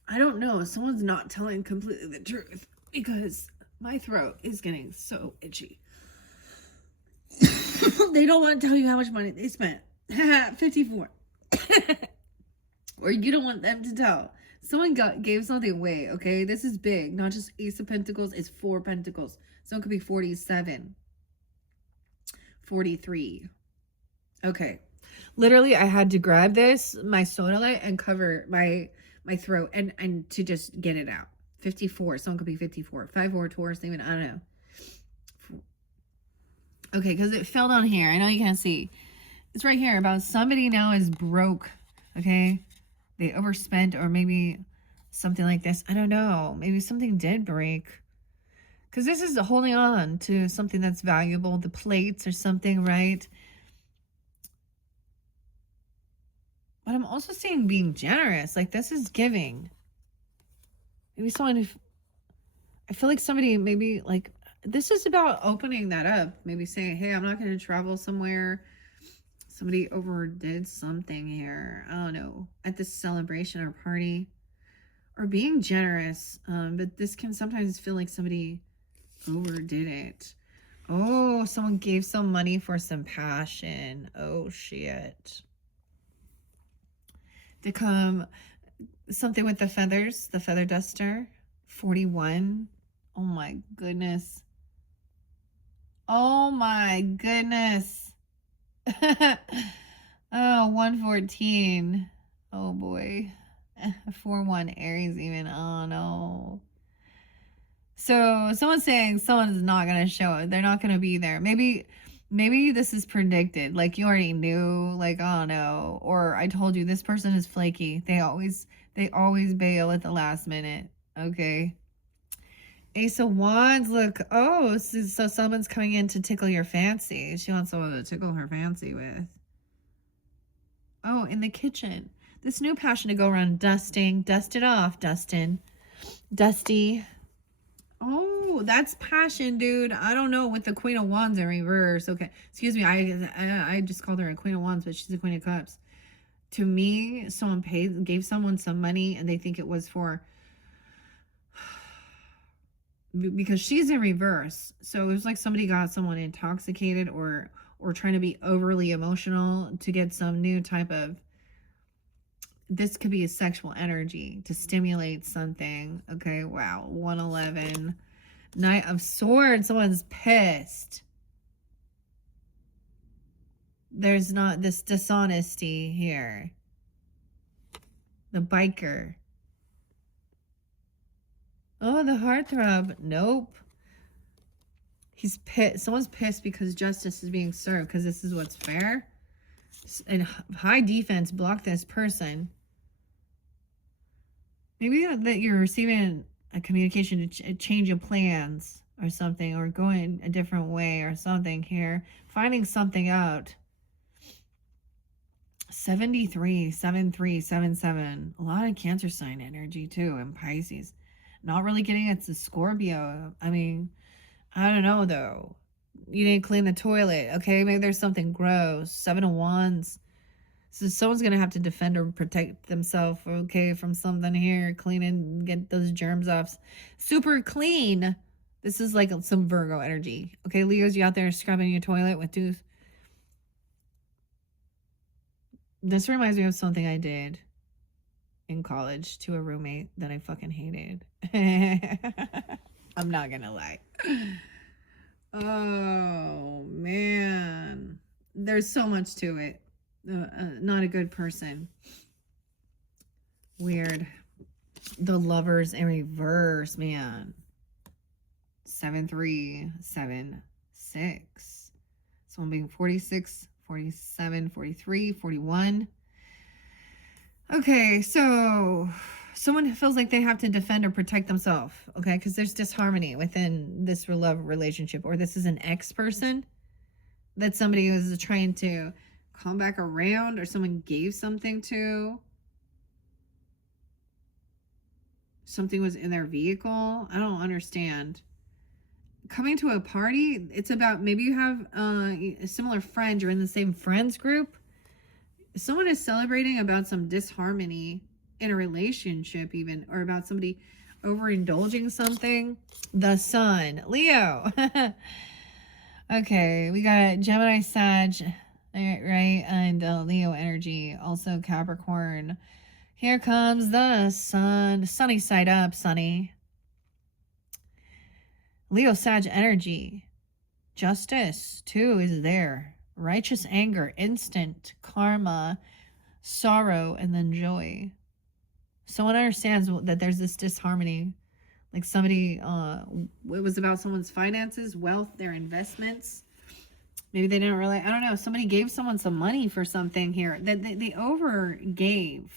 I don't know, someone's not telling completely the truth because my throat is getting so itchy. They don't want to tell you how much money they spent. 54. Or you don't want them to tell. Someone gave something away, okay? This is big. Not just Ace of Pentacles, it's 4 Pentacles. So it could be 47. 43. Okay. Literally, I had to grab this, my soda light, and cover my throat and to just get it out. 54. Someone could be 54. 5-4 Taurus, even, I don't know. Okay, because it fell down here. I know you can't see. It's right here about somebody now is broke. Okay? They overspent, or maybe something like this. I don't know. Maybe something did break. Because this is holding on to something that's valuable. The plates or something, right? But I'm also seeing being generous. Like, this is giving. Maybe someone who... I feel like somebody maybe, like... This is about opening that up. Maybe saying, hey, I'm not going to travel somewhere. Somebody overdid something here. I don't know. At this celebration or party. Or being generous. But this can sometimes feel like somebody overdid it. Oh, someone gave some money for some passion. Oh, shit. To come, something with the feathers, the feather duster. 41. Oh, my goodness. Oh, my goodness. Oh, 114. Oh, boy. 4-1 Aries even. Oh, no. So someone's saying someone's not going to show it. They're not going to be there. Maybe this is predicted. Like, you already knew. Like, oh no. Or I told you this person is flaky. They always bail at the last minute. Okay. Ace of Wands. Look. Oh, so someone's coming in to tickle your fancy. She wants someone to tickle her fancy with. Oh, in the kitchen. This new passion to go around dusting. Dust it off, Dustin. Dusty. Oh, that's passion, dude. I don't know, with the Queen of Wands in reverse. Okay, excuse me. I just called her a Queen of Wands, but she's a Queen of Cups. To me, someone gave someone some money, and they think it was for, because she's in reverse. So it was like somebody got someone intoxicated or trying to be overly emotional to get some new type of. This could be a sexual energy to stimulate something. Okay, wow. 111. Knight of Swords. Someone's pissed. There's not this dishonesty here. The biker. Oh, the heartthrob. Nope. He's pissed. Someone's pissed because justice is being served, because this is what's fair. And high defense, block this person. Maybe that you're receiving a communication to change of plans or something, or going a different way or something here. Finding something out. 73, 73, 77. A lot of Cancer sign energy too, and Pisces. Not really getting it to Scorpio. I mean, I don't know though. You didn't clean the toilet. Okay, maybe there's something gross. 7 of Wands. So someone's going to have to defend or protect themselves, okay, from something here. Clean and get those germs off. Super clean. This is like some Virgo energy. Okay, Leos, you out there scrubbing your toilet with tooth. This reminds me of something I did in college to a roommate that I fucking hated. I'm not going to lie. Oh, man. There's so much to it. Not a good person. Weird. The Lovers in reverse, man. 7-3, 7-6. Someone being 46, 47, 43, 41. Okay, so someone feels like they have to defend or protect themselves, okay? Because there's disharmony within this love relationship, or this is an ex person that somebody was trying to come back around, or someone gave something to. Something was in their vehicle. I don't understand. Coming to a party, it's about, maybe you have a similar friend, you're in the same friends group. Someone is celebrating about some disharmony in a relationship even, or about somebody overindulging something. The Sun. Leo. Okay, we got Gemini, Sag, right? And Leo energy. Also Capricorn. Here comes the sun. Sunny side up, sunny. Leo, Sag energy. Justice, too, is there. righteous anger, instant karma, sorrow, and then joy. Someone understands that there's this disharmony. Like somebody, it was about someone's finances, wealth, their investments. Maybe they didn't really, I don't know. Somebody gave someone some money for something here. That they over gave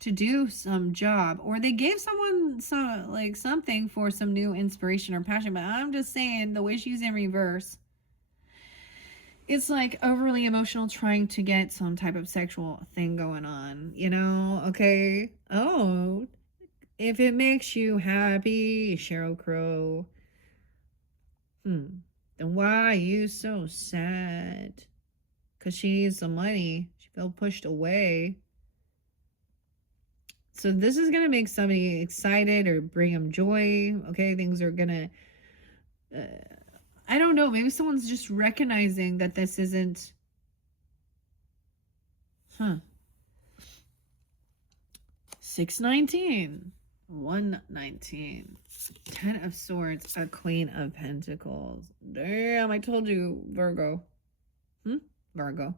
to do some job, or they gave someone some, like, something for some new inspiration or passion. But I'm just saying, the way she's in reverse, it's like overly emotional, trying to get some type of sexual thing going on, you know? Okay. Oh, if it makes you happy, Sheryl Crow, then why are you so sad? Because she needs the money. She felt pushed away. So this is going to make somebody excited or bring them joy. Okay, things are going to, I don't know, maybe someone's just recognizing that this isn't, 619, 119, 10 of Swords, a Queen of Pentacles. Damn, I told you, Virgo. Virgo.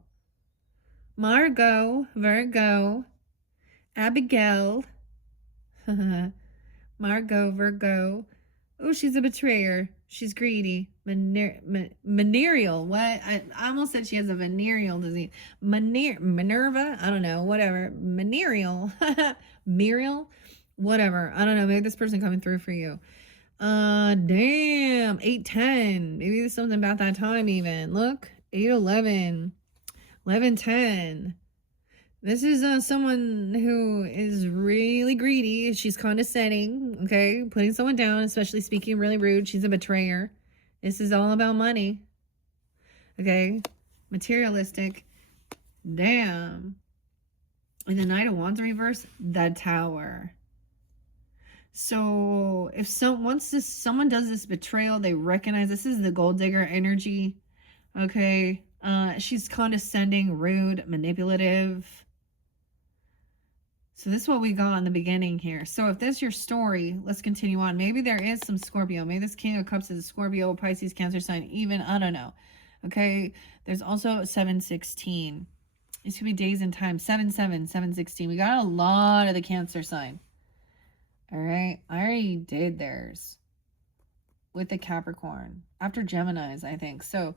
Margot, Virgo. Abigail. Margot, Virgo. Oh, she's a betrayer. She's greedy. Venereal. What? I almost said she has a venereal disease. Minerva? I don't know. Whatever. Venereal. Muriel? Whatever. I don't know. Maybe this person coming through for you. Damn. 810. Maybe there's something about that time even. Look. 811. 1110. This is someone who is really greedy. She's condescending, okay? Putting someone down, especially speaking really rude. She's a betrayer. This is all about money, okay? Materialistic. Damn. And the Knight of Wands in reverse, the Tower. So if someone does this betrayal, they recognize this is the gold digger energy, okay? She's condescending, rude, manipulative. So this is what we got in the beginning here. So if this is your story, let's continue on. Maybe there is some Scorpio. Maybe this King of Cups is a Scorpio, Pisces, Cancer sign, even, I don't know. Okay, there's also 716. This could be days and time. 7-7, 716. We got a lot of the Cancer sign. All right, I already did theirs with the Capricorn. After Gemini's, I think. So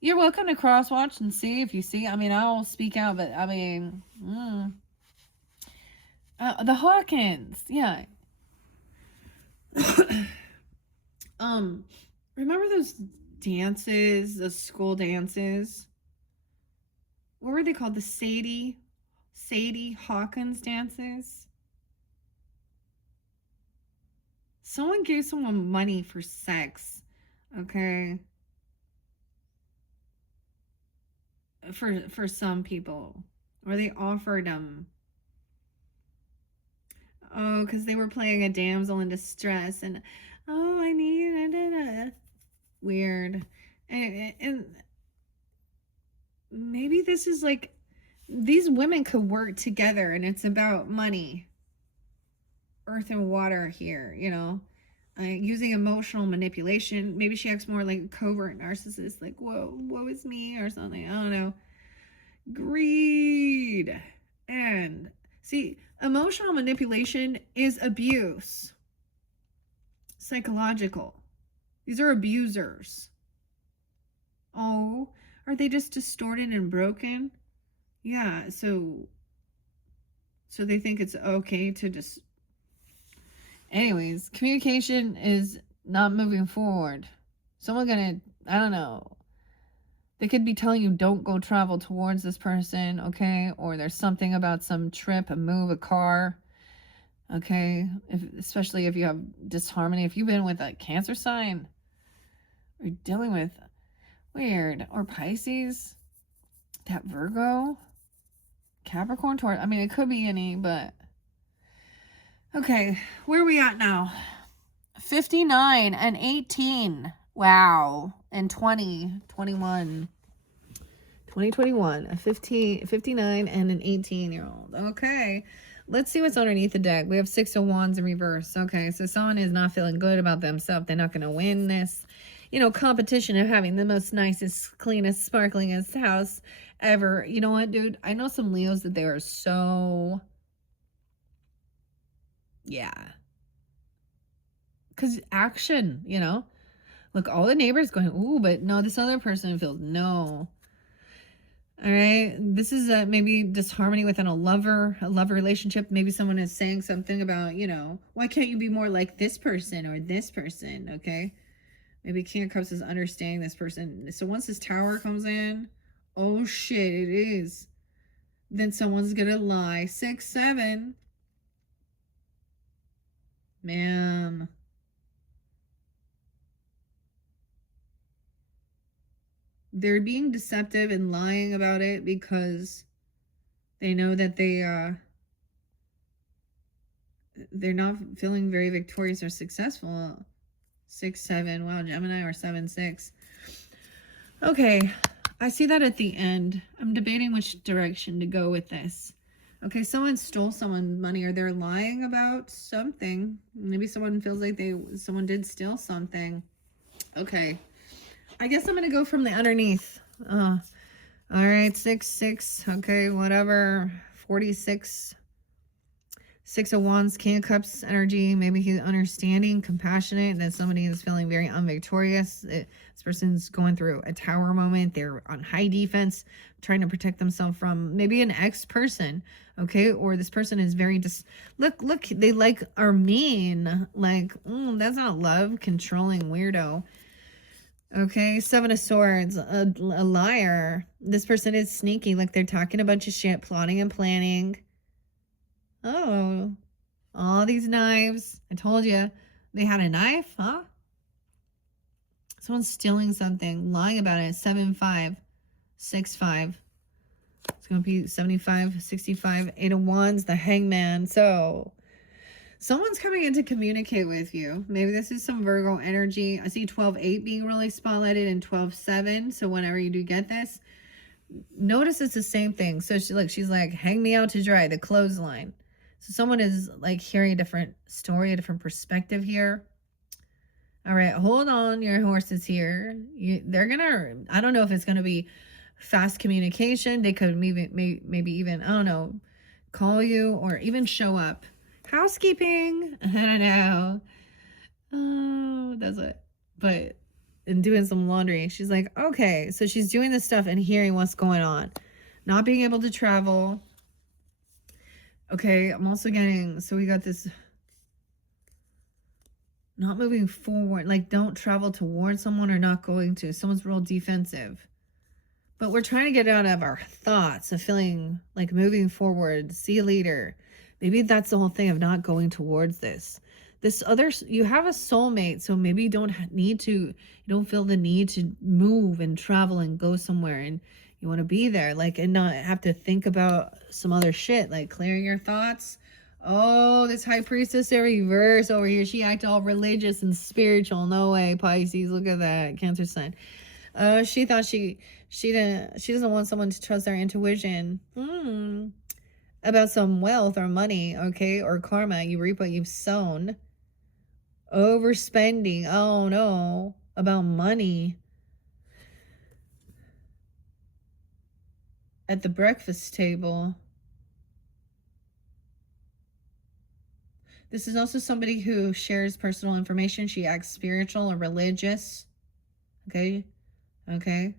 you're welcome to cross-watch and see if you see. I mean, I'll speak out, but I mean... the Hawkins, yeah. Remember those dances, the school dances? What were they called? The Sadie Hawkins dances? Someone gave someone money for sex, okay? For some people. Or they offered them. Oh, because they were playing a damsel in distress, and oh, I need weird, and maybe this is like these women could work together, and it's about money, earth and water here, you know, using emotional manipulation. Maybe she acts more like a covert narcissist, like whoa, woe is me, or something. I don't know. Greed and see. Emotional manipulation is abuse. Psychological. These are abusers. Oh, are they just distorted and broken? Yeah, so they think it's okay to just... Anyways, communication is not moving forward. Someone gonna, I don't know. They could be telling you don't go travel towards this person, okay? Or there's something about some trip, a move, a car, okay? Especially if you have disharmony. If you've been with a Cancer sign, or dealing with weird, or Pisces, that Virgo, Capricorn, Taurus. I mean, it could be any, but okay. Where are we at now? 59 and 18. Wow. And 2021, a 59 and an 18-year-old. Okay. Let's see what's underneath the deck. We have 6 of Wands in reverse. Okay, so someone is not feeling good about themselves. They're not going to win this. competition of having the most nicest, cleanest, sparklingest house ever. You know what, dude? I know some Leos that they are so, yeah. Because action, Look, all the neighbors going, ooh, but no, this other person feels no. All right. This is maybe disharmony within a love relationship. Maybe someone is saying something about, why can't you be more like this person or this person? Okay. Maybe King of Cups is understanding this person. So once this Tower comes in, oh shit, it is. Then someone's gonna lie. 6, 7. Man. They're being deceptive and lying about it because they know that they're not feeling very victorious or successful. 6, 7. Wow, Gemini or 7, 6. Okay, I see that at the end. I'm debating which direction to go with this. Okay, someone stole someone's money or they're lying about something. Maybe someone feels like someone did steal something. Okay. I guess I'm going to go from the underneath. All right, 6, 6. Okay, whatever. 46. 6 of Wands, King of Cups energy. Maybe he's understanding, compassionate, that somebody is feeling very unvictorious. This person's going through a Tower moment. They're on high defense, trying to protect themselves from maybe an ex-person, okay? Or this person is very look, they are mean. Like, that's not love, controlling weirdo. Okay, 7 of Swords, a liar. This person is sneaky, like they're talking a bunch of shit, plotting and planning. Oh, all these knives. I told you they had a knife, huh? Someone's stealing something, lying about it. 7, 5, 6, 5. It's going to be 75, 65, 8 of Wands, the Hangman. So someone's coming in to communicate with you. Maybe this is some Virgo energy. I see 12, 8 being really spotlighted and 12, 7. So whenever you do get this, notice it's the same thing. So she's like, hang me out to dry, the clothesline. So someone is like hearing a different story, a different perspective here. All right, hold on, your horses here. They're gonna, I don't know if it's gonna be fast communication. They could maybe even, I don't know, call you or even show up. Housekeeping, I don't know. Oh, that's it. But in doing some laundry, she's like, okay, so she's doing this stuff and hearing what's going on. Not being able to travel. Okay, I'm also getting, so we got this not moving forward, like don't travel towards someone or not going to. Someone's real defensive. But we're trying to get out of our thoughts of feeling like moving forward, see you later. Maybe that's the whole thing of not going towards this. You have a soulmate, so maybe you don't feel the need to move and travel and go somewhere, and you want to be there, like, and not have to think about some other shit, like clearing your thoughts. Oh, this High Priestess in reverse over here. She acted all religious and spiritual. No way, Pisces. Look at that. Cancer sign. She thought she doesn't want someone to trust their intuition. About some wealth or money, okay, or karma. You reap what you've sown. Overspending. Oh no. About money. At the breakfast table. This is also somebody who shares personal information. She acts spiritual or religious. Okay. Okay.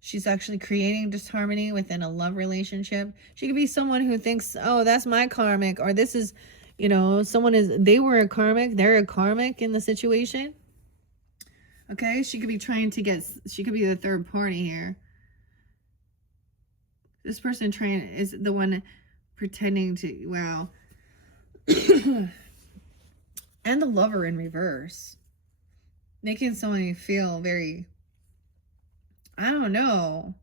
She's actually creating disharmony within a love relationship. She could be someone who thinks, oh, that's my karmic, or this is, they were a karmic, they're a karmic in the situation. Okay, she could be she could be the third party here. This person is the one pretending to, wow. And the Lover in reverse. Making someone feel very, I don't know.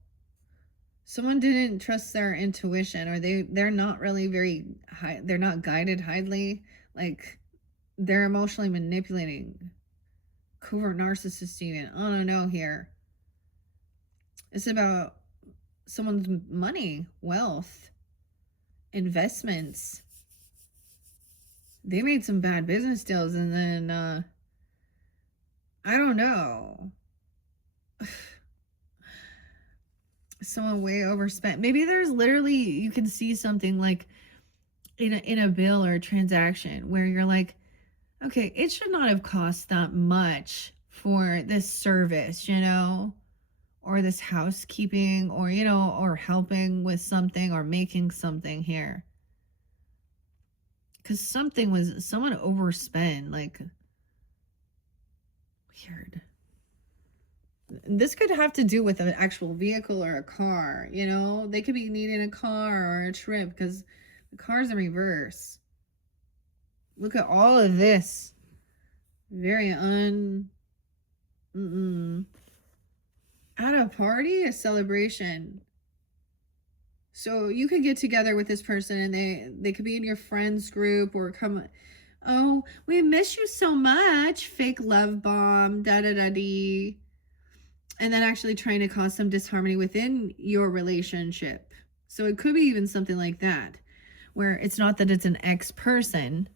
Someone didn't trust their intuition, or they're not really very high. They're not guided highly. Like, they're emotionally manipulating. Covert narcissist even. I don't know here. It's about someone's money, wealth, investments. They made some bad business deals, and then I don't know. Someone way overspent. Maybe there's literally, you can see something like in a bill or a transaction where you're like, okay, it should not have cost that much for this service, you know, or this housekeeping, or, you know, or helping with something or making something here. Because someone overspent, like, weird. This could have to do with an actual vehicle or a car, you know? They could be needing a car or a trip because the car's in reverse. Look at all of this. Very at a party, a celebration. So you could get together with this person and they could be in your friends group or come, oh, we miss you so much, fake love bomb, da da da dee. And then actually trying to cause some disharmony within your relationship. So it could be even something like that, where it's not that it's an ex person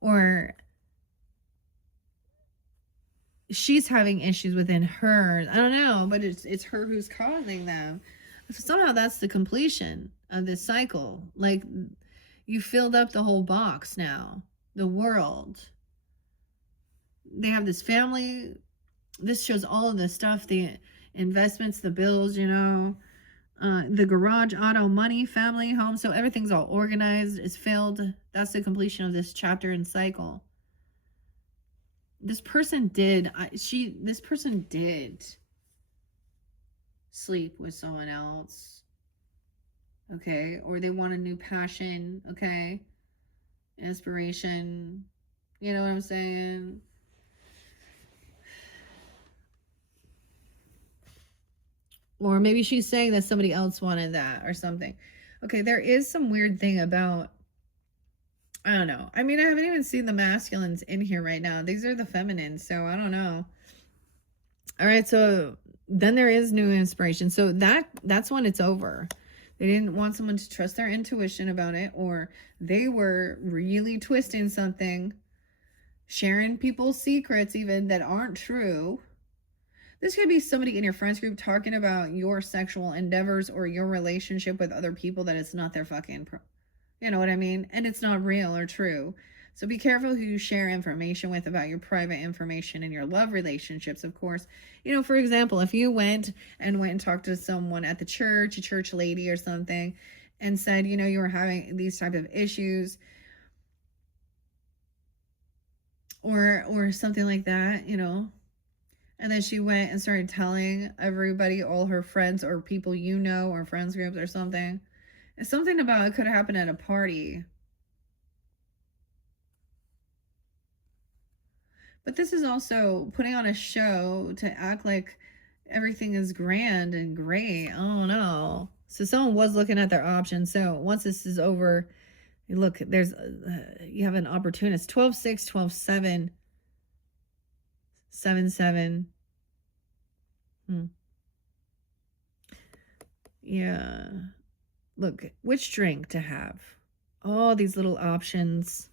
or she's having issues within her. I don't know, but it's her who's causing them. So somehow that's the completion of this cycle. Like, you filled up the whole box now. The world. They have this family. This shows all of the stuff, the investments, the bills, you know, the garage, auto, money, family, home. So everything's all organized. It's filled. That's the completion of this chapter and cycle. This person did sleep with someone else. Okay. Or they want a new passion. Okay. Inspiration. You know what I'm saying? Or maybe she's saying that somebody else wanted that or something. Okay, there is some weird thing about, I don't know. I mean, I haven't even seen the masculines in here right now. These are the feminines, so I don't know. All right, so then there is new inspiration. So that's when it's over. They didn't want someone to trust their intuition about it, or they were really twisting something, sharing people's secrets even that aren't true. This could be somebody in your friends group talking about your sexual endeavors or your relationship with other people that it's not their fucking, you know what I mean? And it's not real or true. So be careful who you share information with about your private information in your love relationships, of course. You know, for example, if you went and talked to someone at the church, a church lady or something, and said, you know, you were having these type of issues or something like that, you know, and then she went and started telling everybody, all her friends or people you know, or friends groups or something. It's something about it could have happened at a party. But this is also putting on a show to act like everything is grand and great. Oh no. So someone was looking at their options. So once this is over, look, there's you have an opportunist. 12-6, 12-7, 7-7. Yeah. Look, which drink to have? All these little options.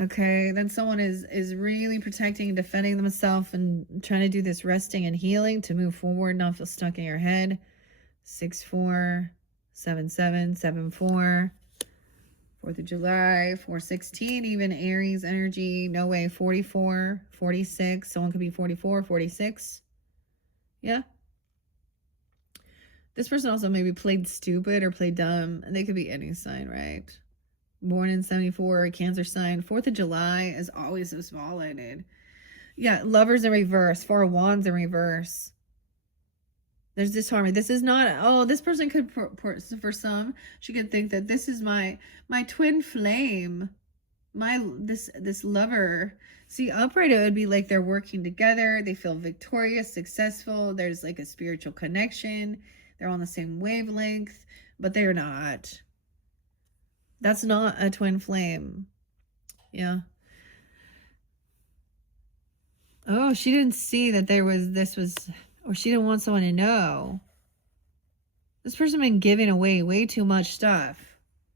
Okay, then someone is really protecting and defending themselves and trying to do this resting and healing to move forward, not feel stuck in your head. 6-4, 7-7, 7-4. 4th of July, 4-16, even Aries energy. No way, 44, 46. Someone could be 44, 46. Yeah. This person also maybe played stupid or played dumb, and they could be any sign, right? Born in 74, Cancer sign. 4th of July is always so spotlighted. Yeah, Lovers in reverse. 4 of Wands in reverse. There's disharmony. This is not, oh, this person could, for some, she could think that this is my twin flame. This lover. See, upright, it would be like they're working together. They feel victorious, successful. There's like a spiritual connection. They're on the same wavelength, but they're not. That's not a twin flame. Yeah. Oh, she didn't see that this was, or she didn't want someone to know. This person been giving away way too much stuff.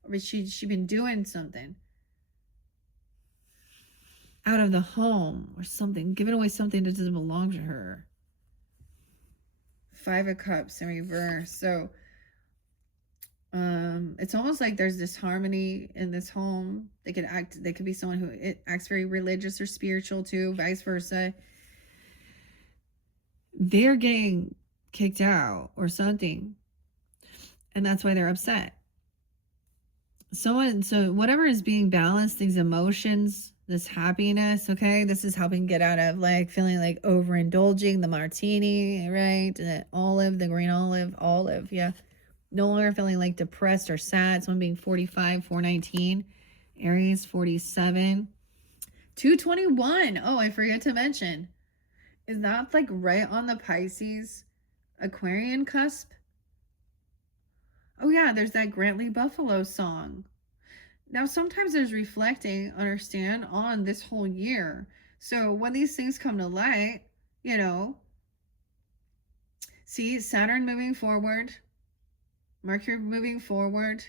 Or she been doing something. out of the home or something, giving away something that doesn't belong to her. 5 of Cups in reverse. So it's almost like there's disharmony in this home. They could be someone who acts very religious or spiritual too, vice versa. They're getting kicked out or something, and that's why they're upset. So whatever is being balanced, these emotions, this happiness, okay, this is helping get out of like feeling like overindulging, the martini, right, the olive, the green olive, yeah, no longer feeling like depressed or sad. Someone being 45, 419, Aries 47, 221. Oh, I forgot to mention, is that like right on the Pisces Aquarian cusp? Oh yeah, there's that Grantley Buffalo song. Now, sometimes there's reflecting, understand, on this whole year. So when these things come to light, you know, see Saturn moving forward, Mercury moving forward,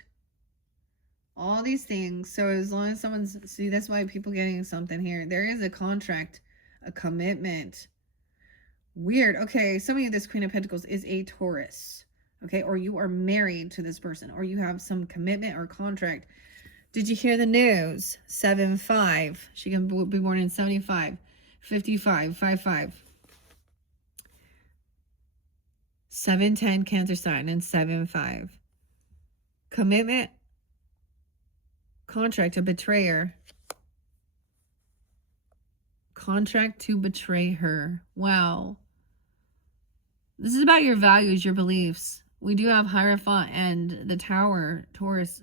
all these things. So as long as someone's, see, that's why people getting something here. There is a contract, a commitment. Weird. Okay, somebody of this Queen of Pentacles is a Taurus. Okay, or you are married to this person, or you have some commitment or contract. Did you hear the news? 7-5. She can be born in 75, 55, 55. 7-10 Cancer sign and 7-5. Commitment, contract, a betrayer. Contract to betray her. Wow. This is about your values, your beliefs. We do have Hierophant and the Tower, Taurus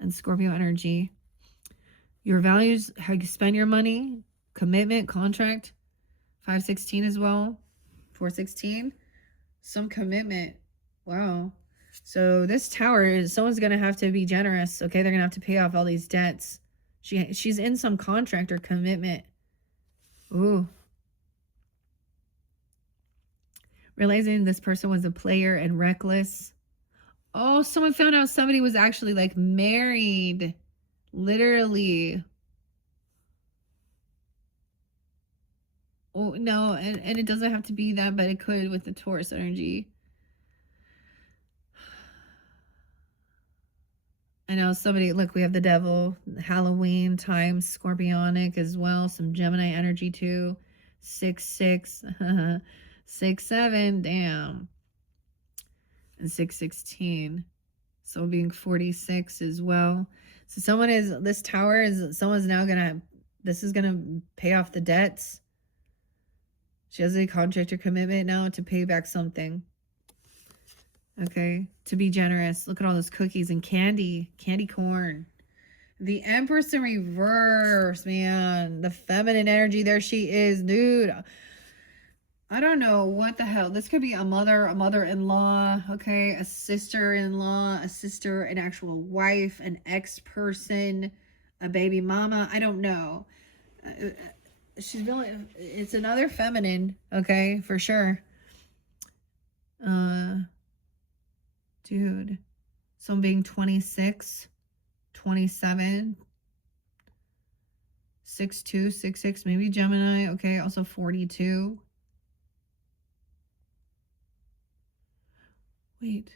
and Scorpio energy. Your values, how you spend your money, commitment, contract. 516 as well. 416. Some commitment. Wow. So this Tower is, someone's going to have to be generous. Okay, they're going to have to pay off all these debts. She's in some contract or commitment. Ooh. Realizing this person was a player and reckless. Oh, someone found out somebody was actually like married. Literally. Oh, no. And it doesn't have to be that, but it could with the Taurus energy. I know somebody, look, we have the Devil, Halloween time, Scorpionic as well. Some Gemini energy too. 6-6. 6-7. Damn. And 6-16. So being 46 as well. So someone is, this Tower is, someone's now gonna, this is gonna pay off the debts. She has a contract or commitment now to pay back something. Okay, to be generous. Look at all those cookies and candy corn. The Empress in reverse, man. The feminine energy, there she is, dude. I don't know what the hell. This could be a mother-in-law, okay, a sister-in-law, a sister, an actual wife, an ex-person, a baby mama. I don't know. She's really, it's another feminine, okay, for sure. Dude. So I'm being 26, 27, 6-2, 6-6, maybe Gemini. Okay, also 42. Wait.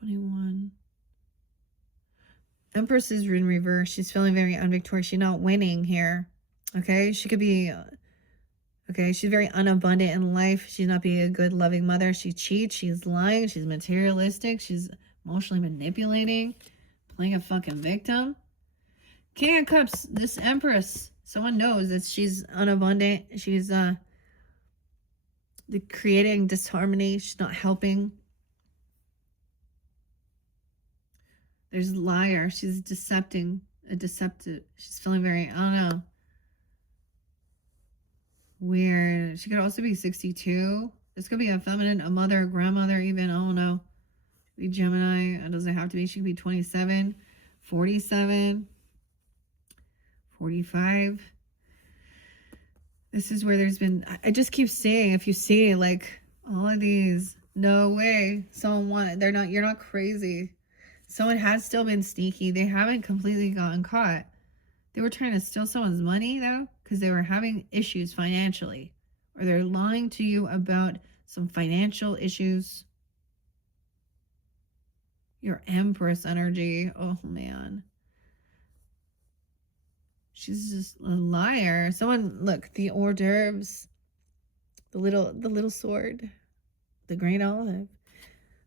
421. Empress is in reverse. She's feeling very unvictorious. She's not winning here. Okay, she could be... Okay, she's very unabundant in life. She's not being a good, loving mother. She cheats. She's lying. She's materialistic. She's emotionally manipulating. Playing a fucking victim. King of Cups, this Empress. Someone knows that she's unabundant. She's creating disharmony. She's not helping. There's liar. She's deceptive. She's feeling very, I don't know. Weird. She could also be 62. This could be a feminine, a mother, a grandmother even. I don't know. Be Gemini. It doesn't have to be. She could be 27, 47, 45. This is where there's been... I just keep saying, if you see like all of these, no way. Someone, you're not crazy. Someone has still been sneaky. They haven't completely gotten caught. They were trying to steal someone's money, though, because they were having issues financially. Or they're lying to you about some financial issues. Your Empress energy. Oh, man. She's just a liar. Someone, look, the hors d'oeuvres. The little sword. The green olive.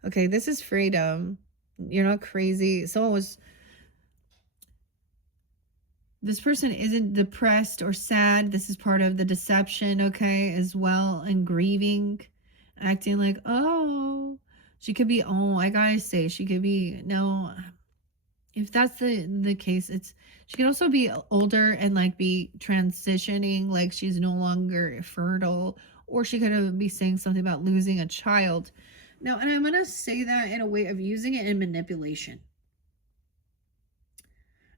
Okay, this is freedom. You're not crazy. This person isn't depressed or sad. This is part of the deception, okay, as well, and grieving, acting like, oh, she could be, oh, I gotta say, she could be, no, if that's the case, she could also be older and like be transitioning, like she's no longer fertile, or she could be saying something about losing a child. Now, and I'm going to say that in a way of using it in manipulation.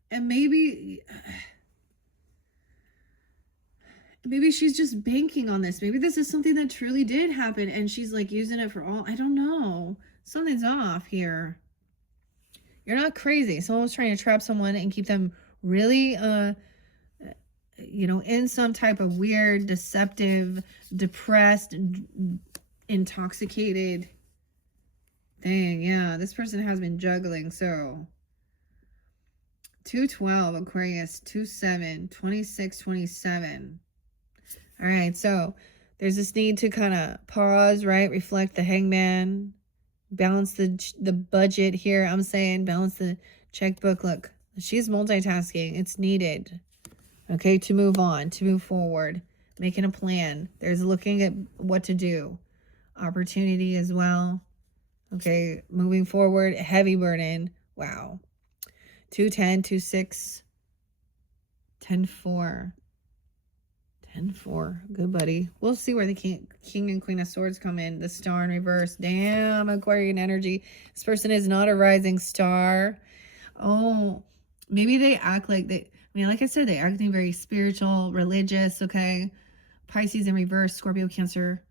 And maybe she's just banking on this. Maybe this is something that truly did happen and she's like using it for all, I don't know. Something's off here. You're not crazy. Someone was trying to trap someone and keep them really in some type of weird, deceptive, depressed, intoxicated thing. Yeah, this person has been juggling. So 212 Aquarius, 27, 26, 27. All right, so there's this need to kind of pause, right? Reflect the Hangman, balance the budget here. I'm saying balance the checkbook. Look, she's multitasking. It's needed, okay, to move on, to move forward, making a plan. There's looking at what to do. Opportunity as well. Okay, moving forward, heavy burden. Wow. 210, 26, 10-4. 10-4. Good, buddy. We'll see where the king and queen of swords come in. The star in reverse. Damn, Aquarian energy. This person is not a rising star. Oh, maybe they act like like I said, they're acting very spiritual, religious, okay? Pisces in reverse, Scorpio, Cancer,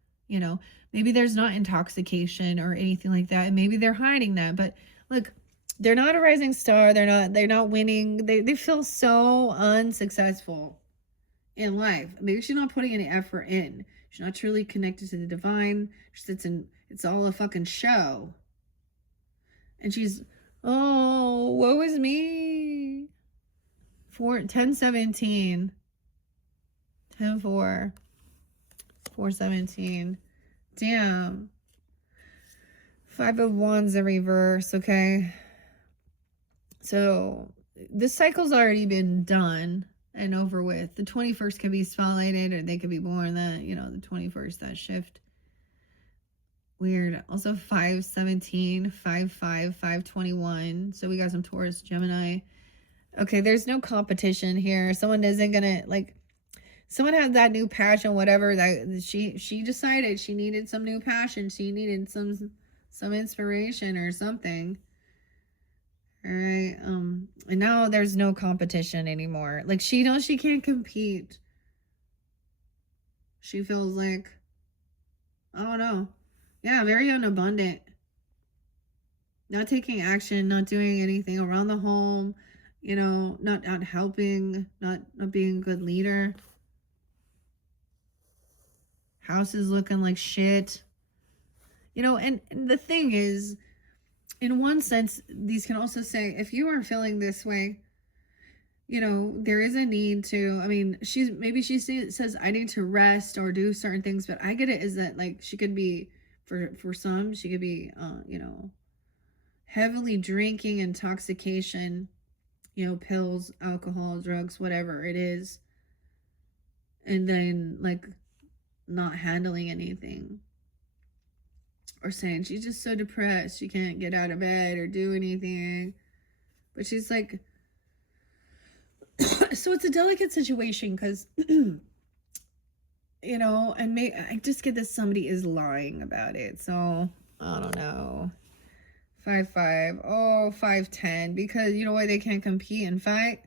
maybe there's not intoxication or anything like that. And maybe they're hiding that. But look, they're not a rising star. They're not winning. They feel so unsuccessful in life. Maybe she's not putting any effort in. She's not truly connected to the divine. It's all a fucking show. And she's, oh, woe is me. 10-17. 10-4. 4-17. Damn. 5 of Wands in reverse, okay? So this cycle's already been done and over with. The 21st could be spotlighted, or they could be born the 21st, that shift. Weird. Also 5-17, 5-5, 5-21. So we got some Taurus, Gemini. Okay, there's no competition here. Someone isn't gonna, someone had that new passion, whatever, that she decided she needed some new passion. She needed some inspiration or something. All right. And now there's no competition anymore. Like, she knows she can't compete. She feels like, I don't know. Yeah, very unabundant. Not taking action, not doing anything around the home, not helping, not being a good leader. House is looking like shit. And the thing is, in one sense, these can also say, if you are feeling this way, there is a need to, she says, I need to rest or do certain things, but I get it is that, she could be, for some, she could be, heavily drinking, intoxication, pills, alcohol, drugs, whatever it is. And then, not handling anything. Or saying she's just so depressed she can't get out of bed or do anything. But she's like, so it's a delicate situation because, and I just get that somebody is lying about it. So, I don't know. 5-5. Oh, 5-10. Because you know why they can't compete and fight?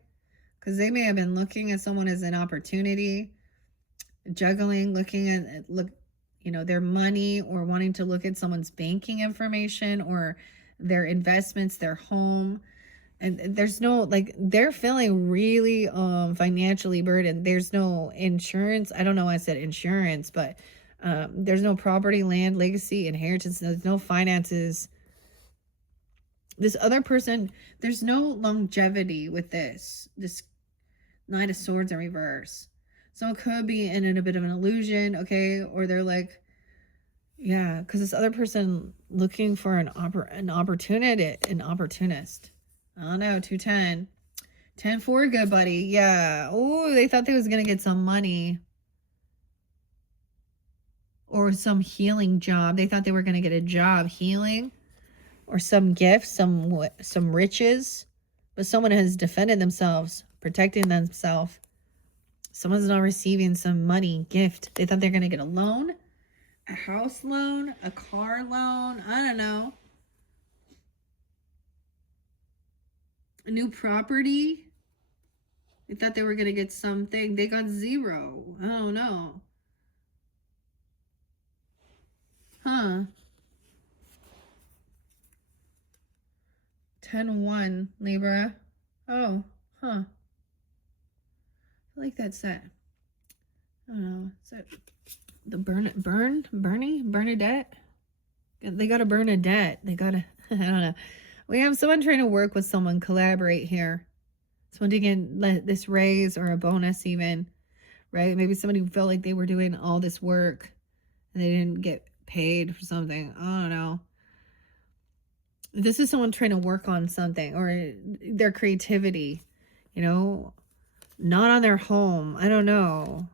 Because they may have been looking at someone as an opportunity. Juggling, looking at, their money, or wanting to look at someone's banking information or their investments, their home. And there's no, like, they're feeling really financially burdened. There's no insurance. I don't know why I said insurance, but there's no property, land, legacy, inheritance. There's no finances. This other person, there's no longevity with this Knight of Swords in reverse. So it could be in a bit of an illusion, okay? Or they're like, yeah, because this other person looking for an opportunity, an opportunist. I don't know, 210. 10-4, good buddy. Yeah. Oh, they thought they was going to get some money. Or some healing job. They thought they were going to get a job healing. Or some gift, some riches. But someone has defended themselves, protecting themselves. Someone's not receiving some money, gift. They thought they're going to get a loan. A house loan. A car loan. I don't know. A new property. They thought they were going to get something. They got 0. I don't know. Huh. 10-1, Libra. Oh, huh. I like that set. I don't know. Is that the Bernadette? They got a Bernadette. They got a, I don't know. We have someone trying to work with someone, collaborate here. Someone to get this raise or a bonus even, right? Maybe somebody felt like they were doing all this work and they didn't get paid for something. I don't know. This is someone trying to work on something or their creativity, you know, not on their home. I don't know.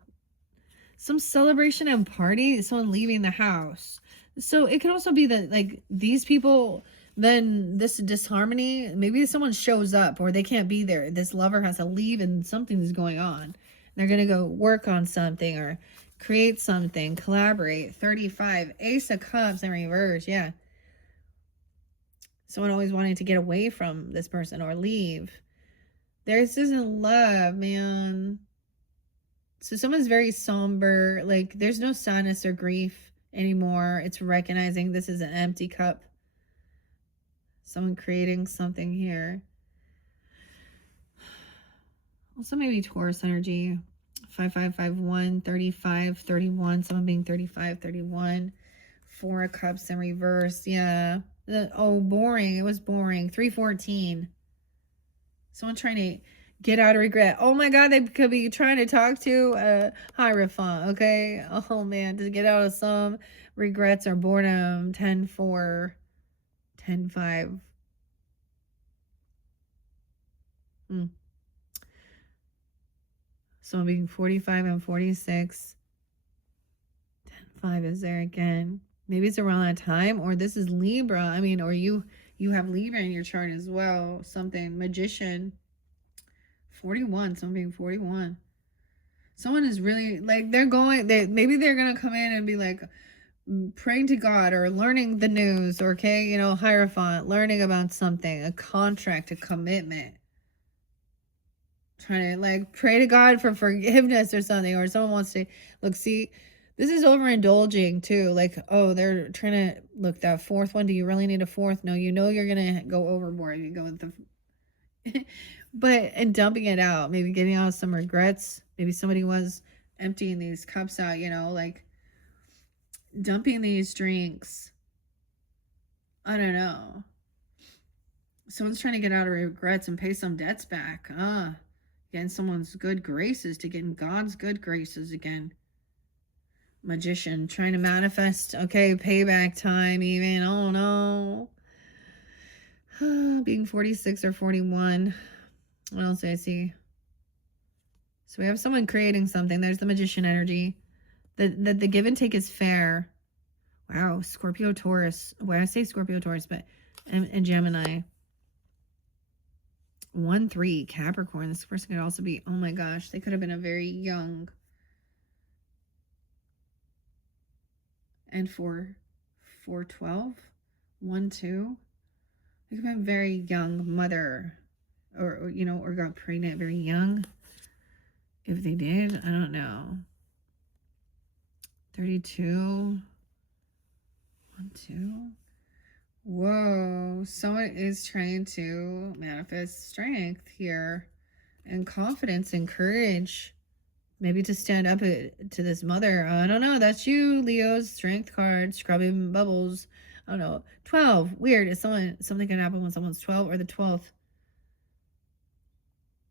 Some celebration and party, someone leaving the house. So it could also be that, like, these people, then this disharmony, maybe someone shows up or they can't be there. This lover has to leave and something's going on. They're going to go work on something or create something, collaborate. 35, Ace of Cups in reverse. Yeah. Someone always wanting to get away from this person or leave. This isn't love, man. So someone's very somber. Like, there's no sadness or grief anymore. It's recognizing this is an empty cup. Someone creating something here. Also maybe Taurus energy. 5551, 35, 31. Someone being 35, 31. 4 of Cups in reverse. Yeah. Oh, boring. It was boring. 314. Someone trying to get out of regret. Oh my God, they could be trying to talk to Hierophant, okay? Oh man, to get out of some regrets or boredom. 10-4, 10-5. Someone being 45 and 46. 10-5 is there again. Maybe it's around that time, or this is Libra. I mean, or you have Libra in your chart as well. Something. Magician. 41. Someone being 41. Someone is really, like, maybe they're going to come in and be like praying to God or learning the news, or, okay, you know, Hierophant, learning about something, a contract, a commitment. Trying to, like, pray to God for forgiveness or something, or someone wants to, look, see, this is overindulging too. Like, oh, they're trying to, look, that 4th one, do you really need a 4th? No, you know you're going to go overboard. You go with the, and dumping it out, maybe getting out some regrets. Maybe somebody was emptying these cups out, you know, like dumping these drinks. I don't know. Someone's trying to get out of regrets and pay some debts back. Getting someone's good graces, to get in God's good graces again. Magician, trying to manifest, okay, payback time even. Oh no. Being 46 or 41. What else do I see? So we have someone creating something. There's the Magician energy. The give and take is fair. Wow, Scorpio, Taurus. Well, I say Scorpio, Taurus, but and Gemini. 1-3, Capricorn. This person could also be, oh my gosh, they could have been a very young. And 4-12, 1-2. They could have been a very young mother, or you know, or got pregnant very young. If they did, I don't know. 32, 1-2. Whoa, someone is trying to manifest strength here and confidence and courage. Maybe to stand up to this mother. I don't know. That's you, Leo's strength card, scrubbing bubbles. I don't know. 12. Weird. Is something can happen when someone's 12 or the 12th.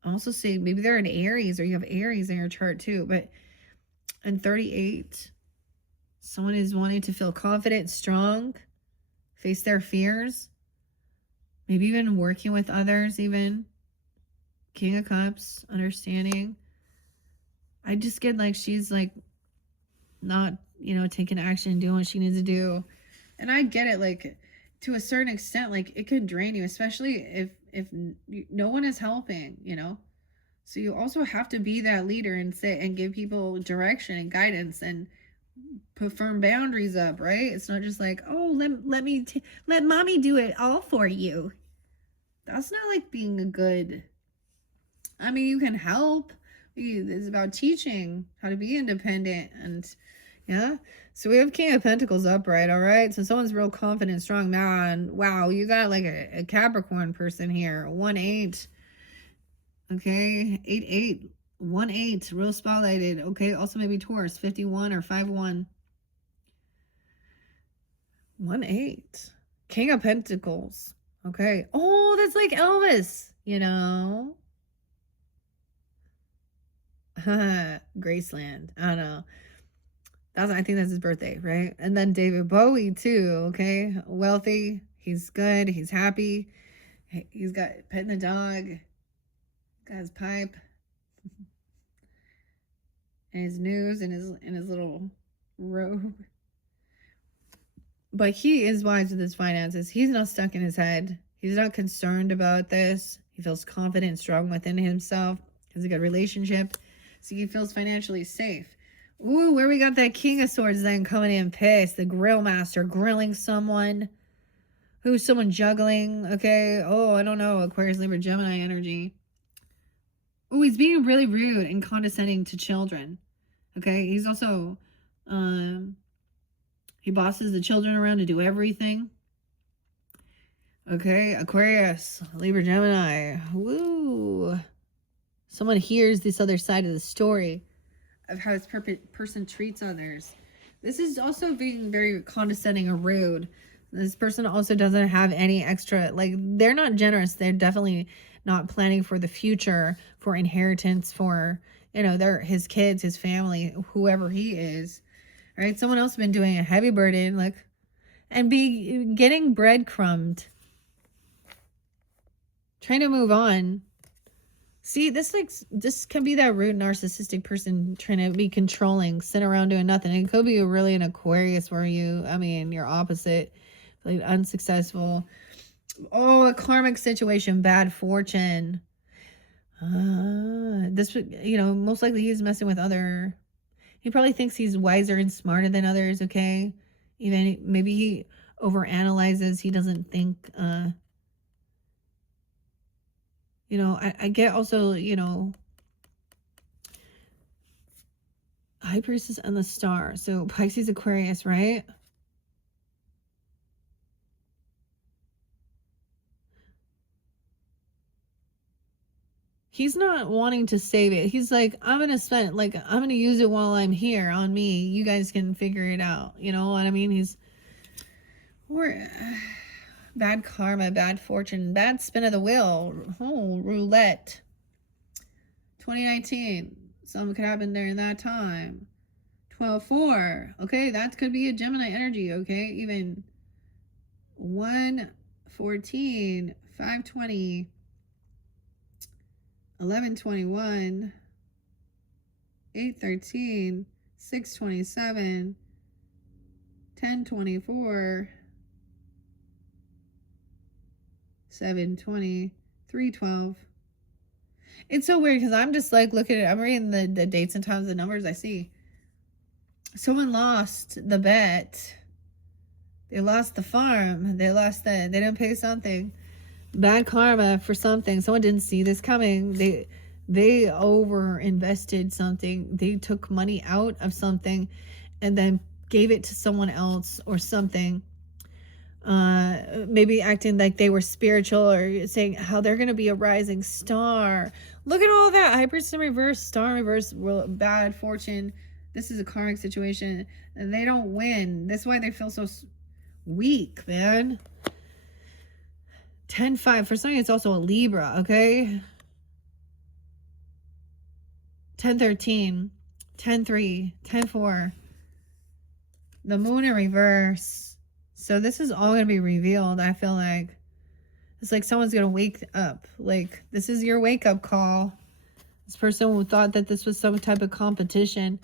I also see maybe they're in Aries or you have Aries in your chart too. But in 38, someone is wanting to feel confident, strong, face their fears. Maybe even working with others, even. King of Cups, understanding. I just get like she's like not, taking action and doing what she needs to do. And I get it, like to a certain extent, like it could drain you, especially if no one is helping, So you also have to be that leader and sit and give people direction and guidance and put firm boundaries up, right? It's not just like, oh, let mommy do it all for you. That's not like being a good. I mean, you can help. It's about teaching how to be independent and yeah. So we have King of Pentacles upright, all right? So someone's real confident, strong. Man, wow, you got like a Capricorn person here. 1-8. Okay, 8-8. 1-8, real spotlighted. Okay, also maybe Taurus, 51 or 5-1. 1-8. King of Pentacles. Okay. Oh, that's like Elvis, Graceland. I don't know. I think that's his birthday, right? And then David Bowie too, okay? Wealthy. He's good. He's happy. He's got petting the dog. Got his pipe. And his news and his little robe. But he is wise with his finances. He's not stuck in his head. He's not concerned about this. He feels confident and strong within himself. Has a good relationship. So he feels financially safe. Ooh, where we got that King of Swords then coming in pissed. The grill master grilling someone. Who's someone juggling? Okay. Oh, I don't know. Aquarius, Libra, Gemini energy. Oh, he's being really rude and condescending to children. Okay. He's also, he bosses the children around to do everything. Okay. Aquarius, Libra, Gemini. Woo. Someone hears this other side of the story of how this person treats others. This is also being very condescending or rude. This person also doesn't have any extra, like they're not generous. They're definitely not planning for the future, for inheritance, for, his kids, his family, whoever he is. All right. Someone else has been doing a heavy burden, like, and be getting breadcrumbed. Trying to move on. See, this can be that rude narcissistic person trying to be controlling, sitting around doing nothing. It could be really an Aquarius where you're opposite, like unsuccessful. Oh, a karmic situation, bad fortune. This would, most likely he's messing with he probably thinks he's wiser and smarter than others, okay? Even maybe he overanalyzes. He doesn't think, I get also, High Priestess and the Star. So Pisces, Aquarius, right? He's not wanting to save it. He's like, I'm going to use it while I'm here on me. You guys can figure it out. You know what I mean? Bad karma, bad fortune, bad spin of the wheel. Oh, roulette. 2019. Something could happen during that time. 12-4. Okay, that could be a Gemini energy, okay? Even 1-14, 5-20, 11-21, 8-13, 6-27, 10-24, 7-20, 3-12. It's so weird because I'm just like looking at it. I'm reading the dates and times, the numbers I see. Someone lost the bet. They lost the farm. They didn't pay something. Bad karma for something. Someone didn't see this coming. They over invested something. They took money out of something and then gave it to someone else or something. Maybe acting like they were spiritual or saying how they're going to be a rising star. Look at all that. High Priestess in reverse, star in reverse, bad fortune. This is a karmic situation. And they don't win. That's why they feel so weak, man. 10-5. For something, it's also a Libra, okay? 10-13. 10-3. 10-4. The moon in reverse. So this is all going to be revealed, I feel like. It's like someone's going to wake up. Like, this is your wake-up call. This person who thought that this was some type of competition.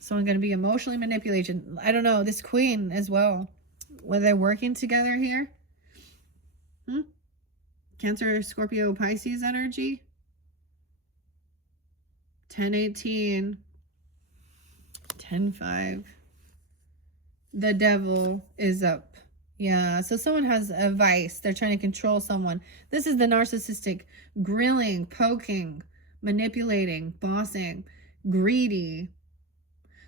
Someone going to be emotionally manipulated. I don't know. This queen as well. Were they working together here? Cancer, Scorpio, Pisces energy. 10-18. 10-5. The devil is up. Yeah, so someone has a vice. They're trying to control someone. This is the narcissistic, grilling, poking, manipulating, bossing, greedy.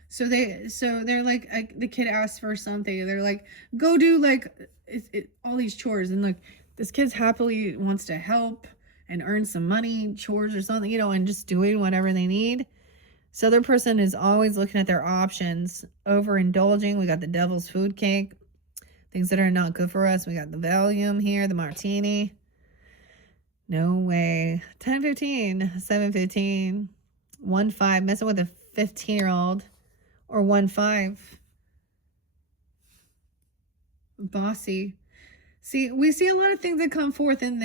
So they're like the kid asks for something. They're like, go do like all these chores. And like this kid's happily wants to help and earn some money, chores or something, you know, and just doing whatever they need. So their person is always looking at their options, overindulging. We got the devil's food cake. Things that are not good for us. We got the Valium here, the martini. No way. 10-15, 7-15, 1-5. Messing with a 15-year-old or 1-5. Bossy. See, we see a lot of things that come forth in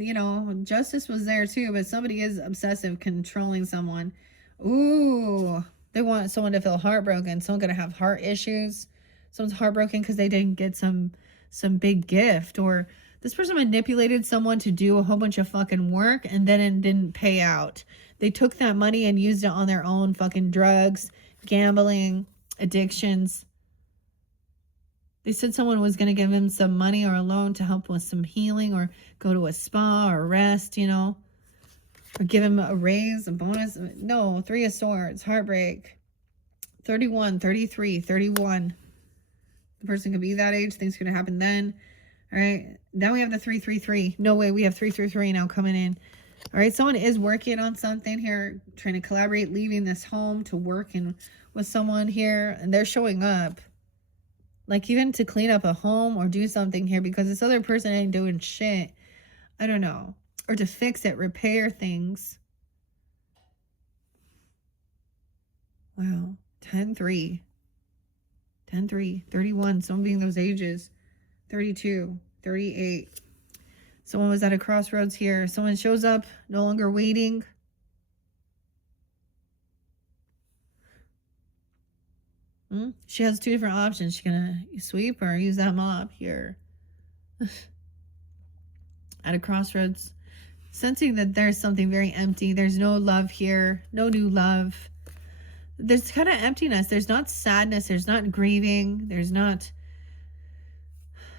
you know, justice was there too, but somebody is obsessive, controlling someone. Ooh, they want someone to feel heartbroken. Someone gonna have heart issues. Someone's heartbroken because they didn't get some big gift, or this person manipulated someone to do a whole bunch of fucking work and then it didn't pay out. They took that money and used it on their own fucking drugs, gambling, addictions. They said someone was going to give him some money or a loan to help with some healing or go to a spa or rest, you know, or give him a raise, a bonus. No, 3 of Swords, heartbreak. 31, 33, 31. The person could be that age. Things are going to happen then. All right. Now we have the 333. No way. We have 333 now coming in. All right. Someone is working on something here, trying to collaborate, leaving this home to work with someone here. And they're showing up. Like even to clean up a home or do something here because this other person ain't doing shit. I don't know. Or to fix it, repair things. Wow. 10-3. 10-3. 31. Someone being those ages. 32. 38. Someone was at a crossroads here. Someone shows up, no longer waiting. She has 2 different options. She's gonna sweep or use that mop here. At a crossroads. Sensing that there's something very empty. There's no love here. No new love. There's kind of emptiness. There's not sadness. There's not grieving. There's not...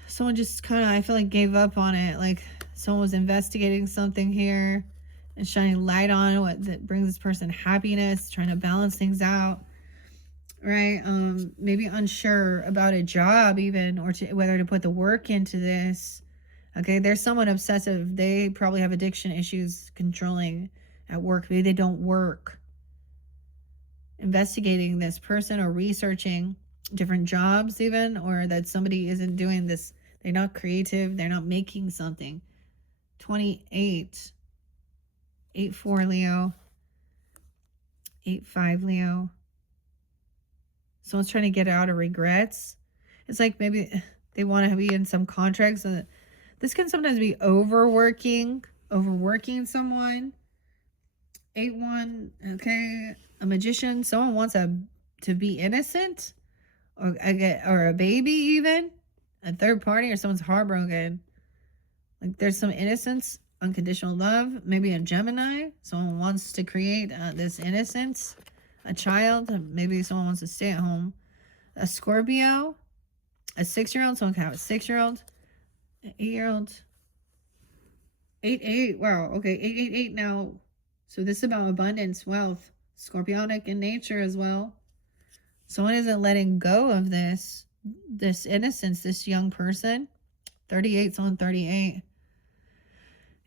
Someone just kind of, I feel like, gave up on it. Like someone was investigating something here and shining light on what that brings this person happiness, trying to balance things out. Right? Maybe unsure about a job even, or whether to put the work into this. Okay, there's someone obsessive. They probably have addiction issues, controlling at work. Maybe they don't work. Investigating this person or researching different jobs even, or that somebody isn't doing this. They're not creative. They're not making something. 28. 8-4 Leo. 8-5 Leo. Someone's trying to get out of regrets. It's like maybe they want to be in some contracts. This can sometimes be overworking someone. 8-1, okay. A magician. Someone wants to be innocent, or a baby even. A third party, or someone's heartbroken. Like there's some innocence, unconditional love. Maybe a Gemini. Someone wants to create this innocence. A child. Maybe someone wants to stay at home. A Scorpio. A 6-year-old. Someone can have a 6-year-old. An 8-year-old. 8-8. Wow. Okay. 8-8-8 now. So this is about abundance, wealth. Scorpionic in nature as well. Someone isn't letting go of this innocence, this young person. 38's on 38.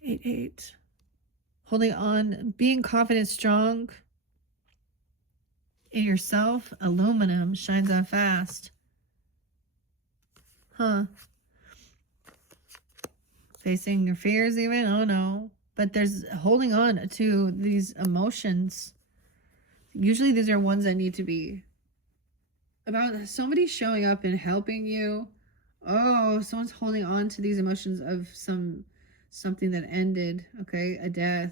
8, 8. Holding on, being confident, strong in yourself. Aluminum shines on fast. Huh. Facing your fears even? Oh no. But there's holding on to these emotions. Usually these are ones that need to be about somebody showing up and helping you. Oh, someone's holding on to these emotions of something that ended. Okay, a death.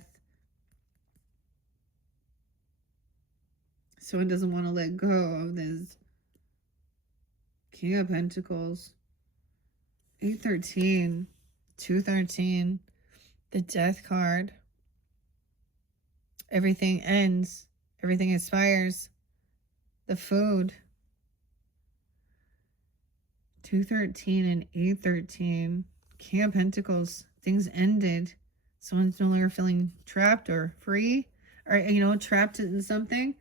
Someone doesn't want to let go of this. King of Pentacles. 813. 213. The Death card. Everything ends. Everything expires. The Food. 213 and 813. King of Pentacles. Things ended. Someone's no longer feeling trapped or free. Or, trapped in something.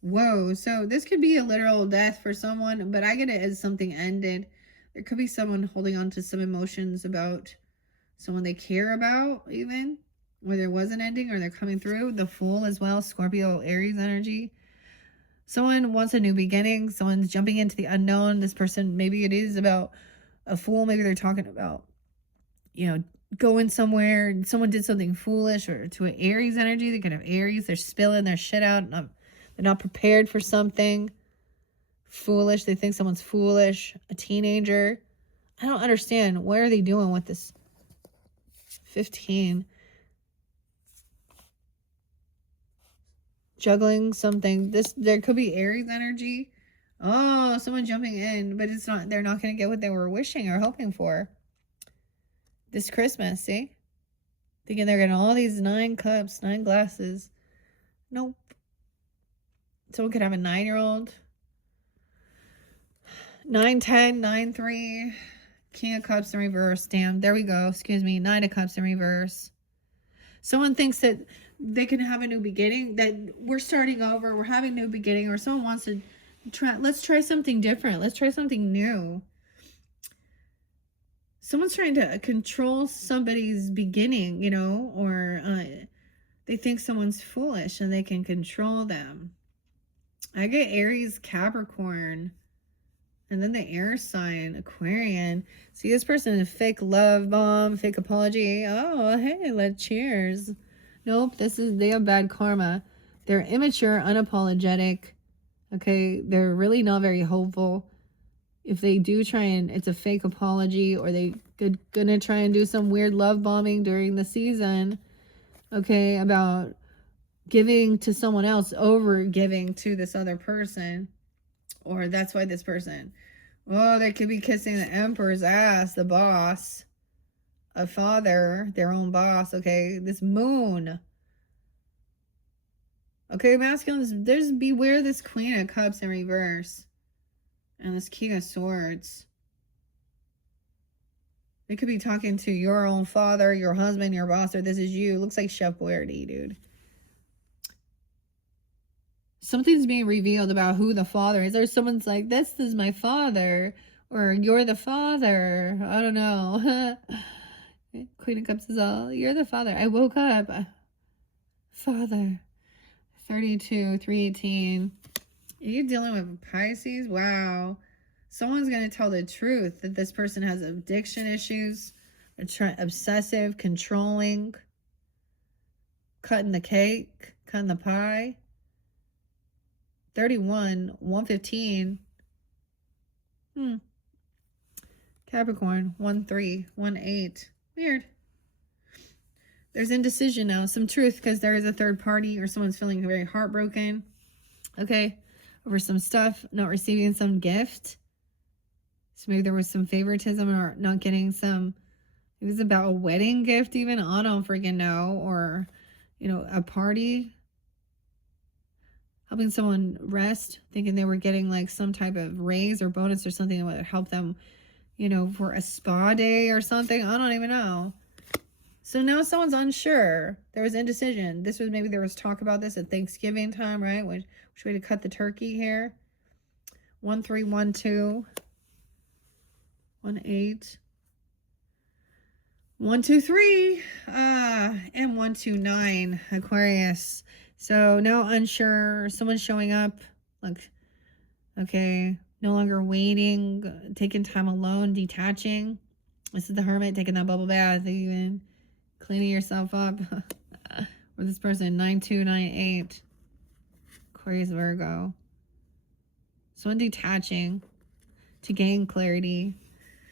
Whoa. So this could be a literal death for someone. But I get it as something ended. There could be someone holding on to some emotions about someone they care about even. Where there was an ending or they're coming through. The Fool as well. Scorpio, Aries energy. Someone wants a new beginning. Someone's jumping into the unknown. This person, maybe it is about a fool. Maybe they're talking about, going somewhere. Someone did something foolish, or to an Aries energy. They could have Aries. They're spilling their shit out. They're not prepared for something. Foolish. They think someone's foolish. A teenager. I don't understand. What are they doing with this? 15. Juggling something. There could be Aries energy. Oh, someone jumping in, but it's not. They're not going to get what they were wishing or hoping for this Christmas. See, thinking they're getting all these 9 cups, 9 glasses. Nope. Someone could have a 9-year-old. 9-10, 9-3. King of Cups in reverse. Damn. There we go. Excuse me. 9 of Cups in reverse. Someone thinks that they can have a new beginning, that we're starting over, we're having a new beginning, or someone wants to try, let's try something different. Let's try something new. Someone's trying to control somebody's beginning, or they think someone's foolish and they can control them. I get Aries, Capricorn, and then the air sign, Aquarian. See, this person is fake love bomb, fake apology. Oh, hey, cheers. Nope, they have bad karma. They're immature, unapologetic. Okay, they're really not very hopeful. If they do try and it's a fake apology, or they gonna try and do some weird love bombing during the season, okay, about giving to someone else over giving to this other person. Or that's why this person, they could be kissing the emperor's ass, the boss. A father, their own boss, okay? This moon. Okay, masculines, beware this Queen of Cups in reverse. And this King of Swords. They could be talking to your own father, your husband, your boss, or this is you. Looks like Chef Boyardee, dude. Something's being revealed about who the father is. Or someone's like, this is my father. Or you're the father. I don't know. Queen of Cups is all, you're the father. I woke up. Father. 32, 318. Are you dealing with Pisces? Wow. Someone's going to tell the truth that this person has addiction issues. Obsessive, controlling. Cutting the cake. Cutting the pie. 31, 115. Capricorn, 1-3, 1-8. Weird. There's indecision now. Some truth, because there is a third party, or someone's feeling very heartbroken. Okay. Over some stuff. Not receiving some gift. So maybe there was some favoritism, or not getting some. It was about a wedding gift even. I don't freaking know. Or, a party. Helping someone rest. Thinking they were getting like some type of raise or bonus or something that would help them, for a spa day or something. I don't even know. So now someone's unsure. There was indecision. Maybe there was talk about this at Thanksgiving time, right? Which way to cut the turkey here? 1-3, 1-2, 1-8. 1, 2, 3, and 1, 2, 9, Aquarius. So now unsure, someone's showing up. Like, okay, no longer waiting, taking time alone, detaching. This is the Hermit taking that bubble bath, even cleaning yourself up. Or this person, 9, 2, 9, 8, Aquarius, Virgo. Someone detaching to gain clarity.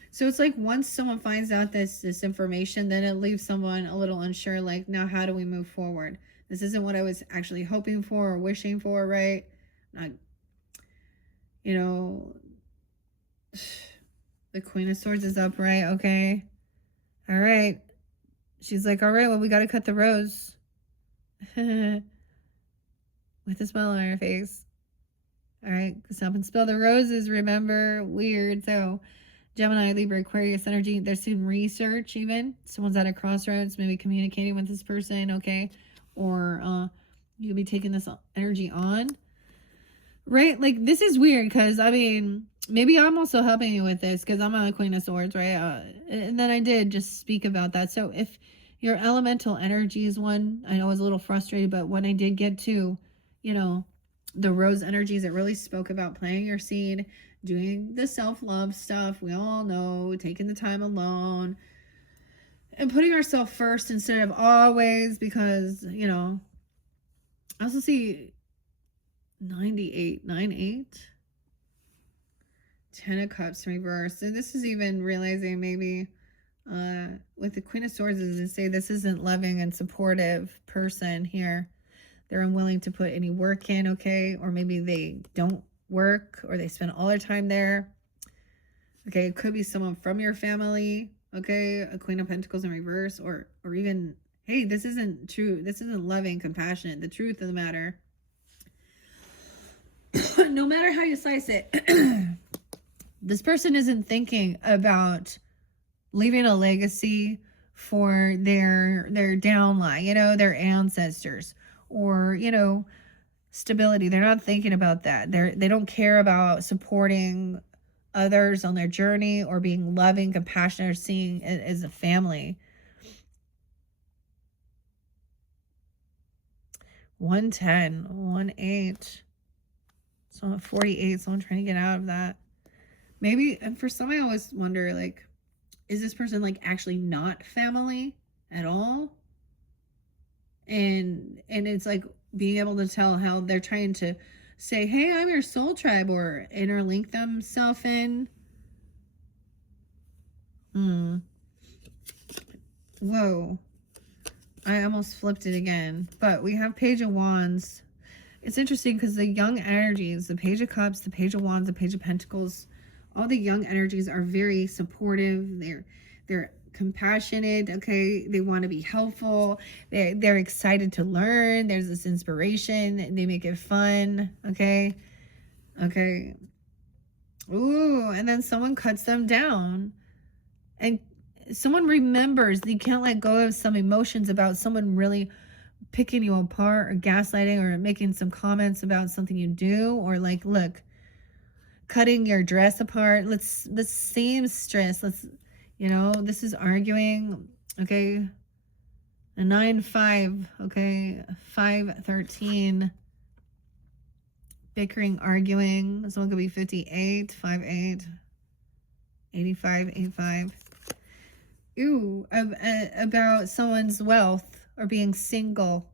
So it's like once someone finds out this information, then it leaves someone a little unsure, like, now how do we move forward? This isn't what I was actually hoping for or wishing for, right? Not, you know, the Queen of Swords is up, right? Okay. All right. She's like, all right, well, we got to cut the rose. With a smile on her face. All right. Stop and spill the roses, remember? Weird. So Gemini, Libra, Aquarius energy. There's some research even. Someone's at a crossroads, maybe communicating with this person, okay? Or you'll be taking this energy on. Right? Like, this is weird because, I mean, maybe I'm also helping you with this because I'm a Queen of Swords, right? And then I did just speak about that. So if your elemental energy is one, I know I was a little frustrated, but when I did get to, you know, the rose energies, it really spoke about planting your seed, doing the self-love stuff. We all know, taking the time alone and putting ourselves first instead of always, because, you know, I also see 98, 98, 10 of Cups reversed. So this is even realizing maybe with the Queen of Swords, as I say, this isn't loving and supportive person here. They're unwilling to put any work in, okay? Or maybe they don't work or they spend all their time there. Okay, it could be someone from your family, okay? A Queen of Pentacles in reverse, or even, hey, this isn't true. This isn't loving, compassionate. The truth of the matter. No matter how you slice it, this person isn't thinking about leaving a legacy for their downline, you know, their ancestors, or, you know, stability. They're not thinking about that. They don't care about supporting others on their journey or being loving, compassionate, or seeing it as a family. 110, 18. So I'm at 48, so I'm trying to get out of that. Maybe, and for some, I always wonder, like, is this person, like, actually not family at all? And it's like being able to tell how they're trying to say, hey, I'm your soul tribe, or interlink themselves in. Whoa. I almost flipped it again. But we have Page of Wands. It's interesting because the young energies, the Page of Cups, the Page of Wands, the Page of Pentacles, all the young energies are very supportive. They're compassionate, okay? They want to be helpful. They're excited to learn. There's this inspiration. They make it fun, okay? Okay. Ooh, and then someone cuts them down. And someone remembers. You can't let go of some emotions about someone really picking you apart or gaslighting or making some comments about something you do, or like, look, cutting your dress apart. Let's seamstress. Let's, you know, this is arguing, okay? A 9, 5, okay? 5, 13. Bickering, arguing. Someone could be 58, 5, 8. 85, 85. Ooh, about someone's wealth or being single.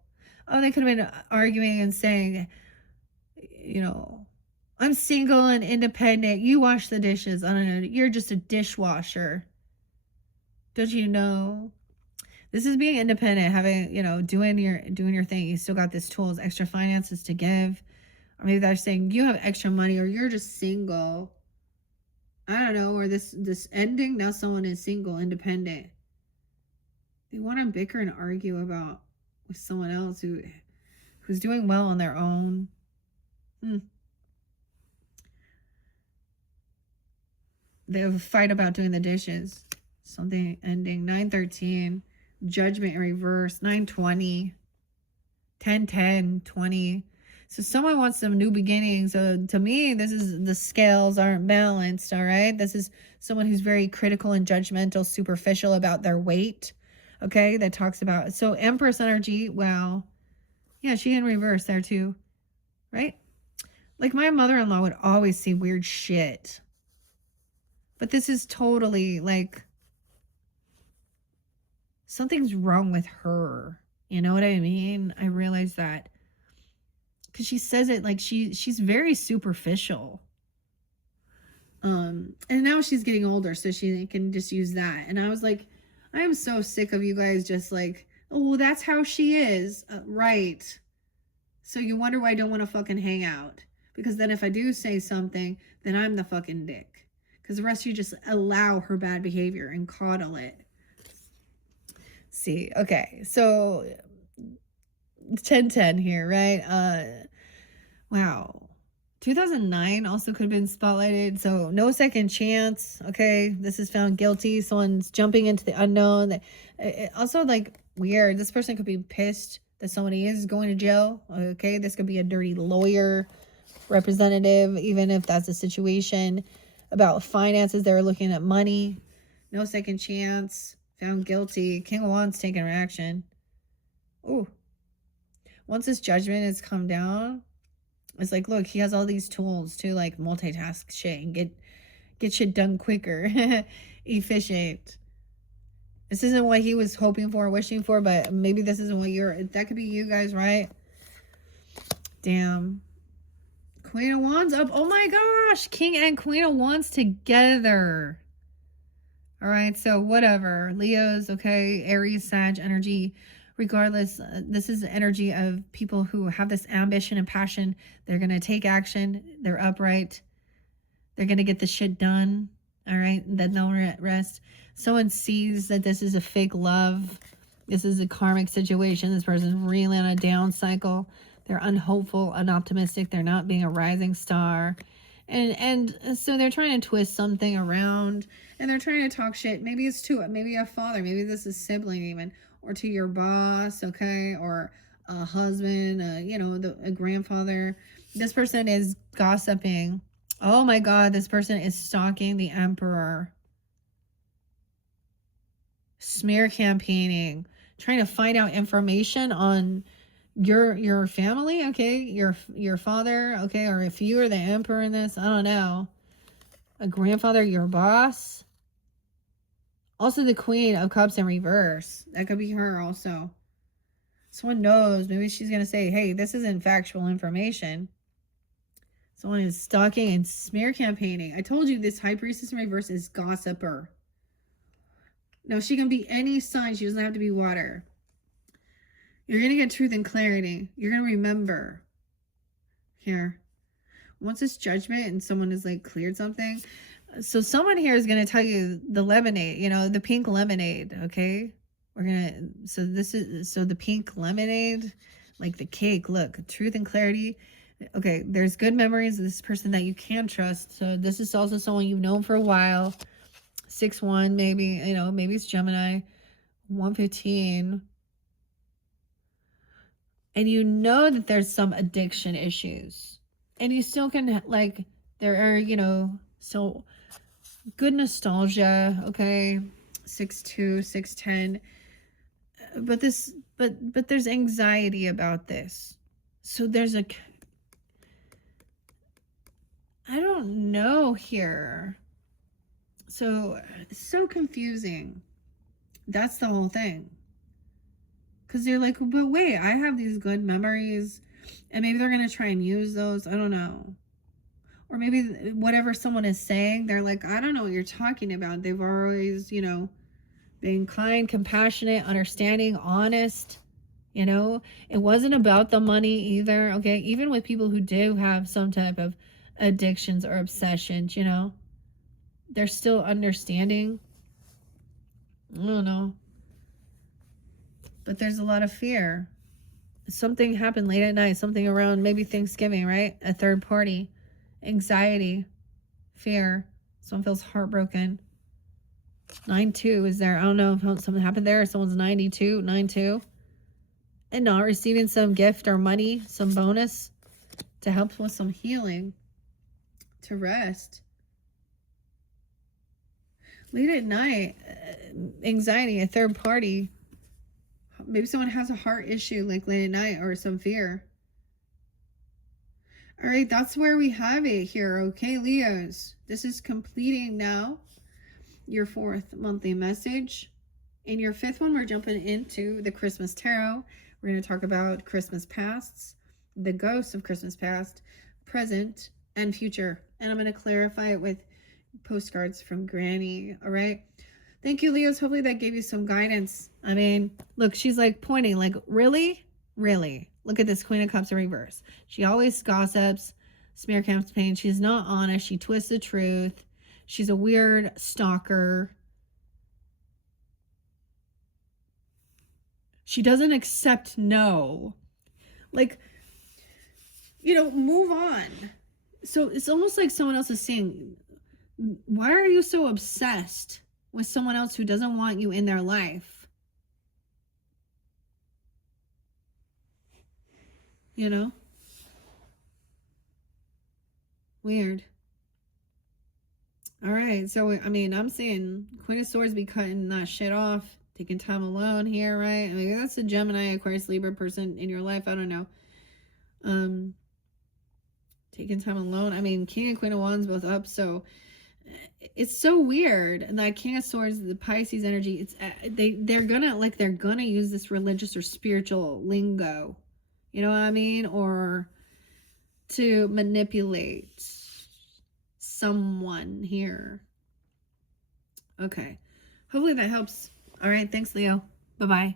Oh, they could have been arguing and saying, you know, I'm single and independent. You wash the dishes. I don't know. You're just a dishwasher. Don't you know? This is being independent, having, you know, doing your thing. You still got this tools, extra finances to give. Or maybe they're saying you have extra money, or you're just single. I don't know. Or this ending, now someone is single, independent. They want to bicker and argue about with someone else who's doing well on their own. They have a fight about doing the dishes. Something ending. 9-13. Judgment in reverse. 9-20. 10-10. 20. So someone wants some new beginnings. So to me, this is the scales aren't balanced, all right? This is someone who's very critical and judgmental, superficial about their weight, okay? That talks about, so Empress energy, wow. Yeah, she in reverse there too, right? Like my mother-in-law would always see weird shit. But this is totally like, something's wrong with her. You know what I mean? I realize that. Because she says it like she's very superficial. And now she's getting older, so she can just use that. And I was like, I am so sick of you guys just like, oh, that's how she is. Right. So you wonder why I don't want to fucking hang out. Because then if I do say something, then I'm the fucking dick. Because the rest of you just allow her bad behavior and coddle it. See, okay, so 1010 here, right? Wow. 2009 also could have been spotlighted. So no second chance. Okay, this is found guilty. Someone's jumping into the unknown. Also, like, weird. This person could be pissed that somebody is going to jail. Okay, this could be a dirty lawyer representative, even if that's a situation about finances. They're looking at money. No second chance. Found guilty. King of Wands taking action. Ooh. Once this judgment has come down, it's like, look, he has all these tools to like multitask shit and get shit done quicker. Efficient. This isn't what he was hoping for, wishing for, but maybe this isn't what that could be you guys, right? Damn. Queen of Wands up. Oh my gosh. King and Queen of Wands together. All right, so whatever. Leos, okay, Aries, Sag energy. Regardless, this is the energy of people who have this ambition and passion. They're going to take action. They're upright. They're going to get the shit done. All right, then they'll rest. Someone sees that this is a fake love. This is a karmic situation. This person's really on a down cycle. They're unhopeful, unoptimistic. They're not being a rising star. And so they're trying to twist something around, and they're trying to talk shit. Maybe it's to maybe a father, maybe this is sibling even, or to your boss, okay, or a husband, you know, a grandfather. This person is gossiping. Oh my God, this person is stalking the emperor. Smear campaigning, trying to find out information on your family, okay, your father, okay, or if you are the emperor in this, I don't know, a grandfather, your boss. Also the Queen of Cups in reverse, that could be her also. Someone knows, maybe she's gonna say, hey, this isn't factual information. Someone is stalking and smear campaigning. I told you this High Priestess in reverse is gossiper. No, she can be any sign, she doesn't have to be water. You're going to get truth and clarity. You're going to remember. Here. Once it's judgment and someone has like cleared something. So someone here is going to tell you the lemonade, you know, the pink lemonade. Okay. We're going to, so the pink lemonade, like the cake, look, truth and clarity. Okay. There's good memories of this person that you can trust. So this is also someone you've known for a while. 6-1, maybe, you know, maybe it's Gemini. 115. And you know that there's some addiction issues, and you still can, like, there are, you know, so good nostalgia, okay, 6-2, 6-10, but there's anxiety about this. So there's I don't know here. So confusing. That's the whole thing. Because you're like, but wait, I have these good memories, and maybe they're going to try and use those. I don't know. Or maybe whatever someone is saying, they're like, I don't know what you're talking about. They've always, you know, been kind, compassionate, understanding, honest. You know, it wasn't about the money either. Okay. Even with people who do have some type of addictions or obsessions, you know, they're still understanding. I don't know. But there's a lot of fear. Something happened late at night, something around maybe Thanksgiving, right? A third party. Anxiety. Fear. Someone feels heartbroken. 9-2 is there. I don't know if something happened there. Someone's 92, 9-2. And not receiving some gift or money, some bonus. to help with some healing, to rest. Late at night, anxiety, a third party. Maybe someone has a heart issue like late at night or some fear. All right, that's where we have it here, okay, Leos? This is completing now your 4th monthly message. In your 5th one, we're jumping into the Christmas Tarot. We're going to talk about Christmas pasts, the ghosts of Christmas past, present, and future. And I'm going to clarify it with postcards from Granny, all right? Thank you, Leos. Hopefully that gave you some guidance. I mean, look, she's like pointing, like, really? Really? Look at this Queen of Cups in reverse. She always gossips, smear campaign. She's not honest. She twists the truth. She's a weird stalker. She doesn't accept no. Like, you know, move on. So it's almost like someone else is saying, why are you so obsessed with someone else who doesn't want you in their life? You know? Weird. All right. So, I mean, I'm seeing Queen of Swords be cutting that shit off, taking time alone here, right? I mean, that's a Gemini, Aquarius, Libra person in your life. I don't know. Taking time alone. I mean, King and Queen of Wands both up. So it's so weird. And that King of Swords, the Pisces energy, it's they're gonna use this religious or spiritual lingo. You know what I mean? Or to manipulate someone here. Okay. Hopefully that helps. All right. Thanks, Leo. Bye-bye.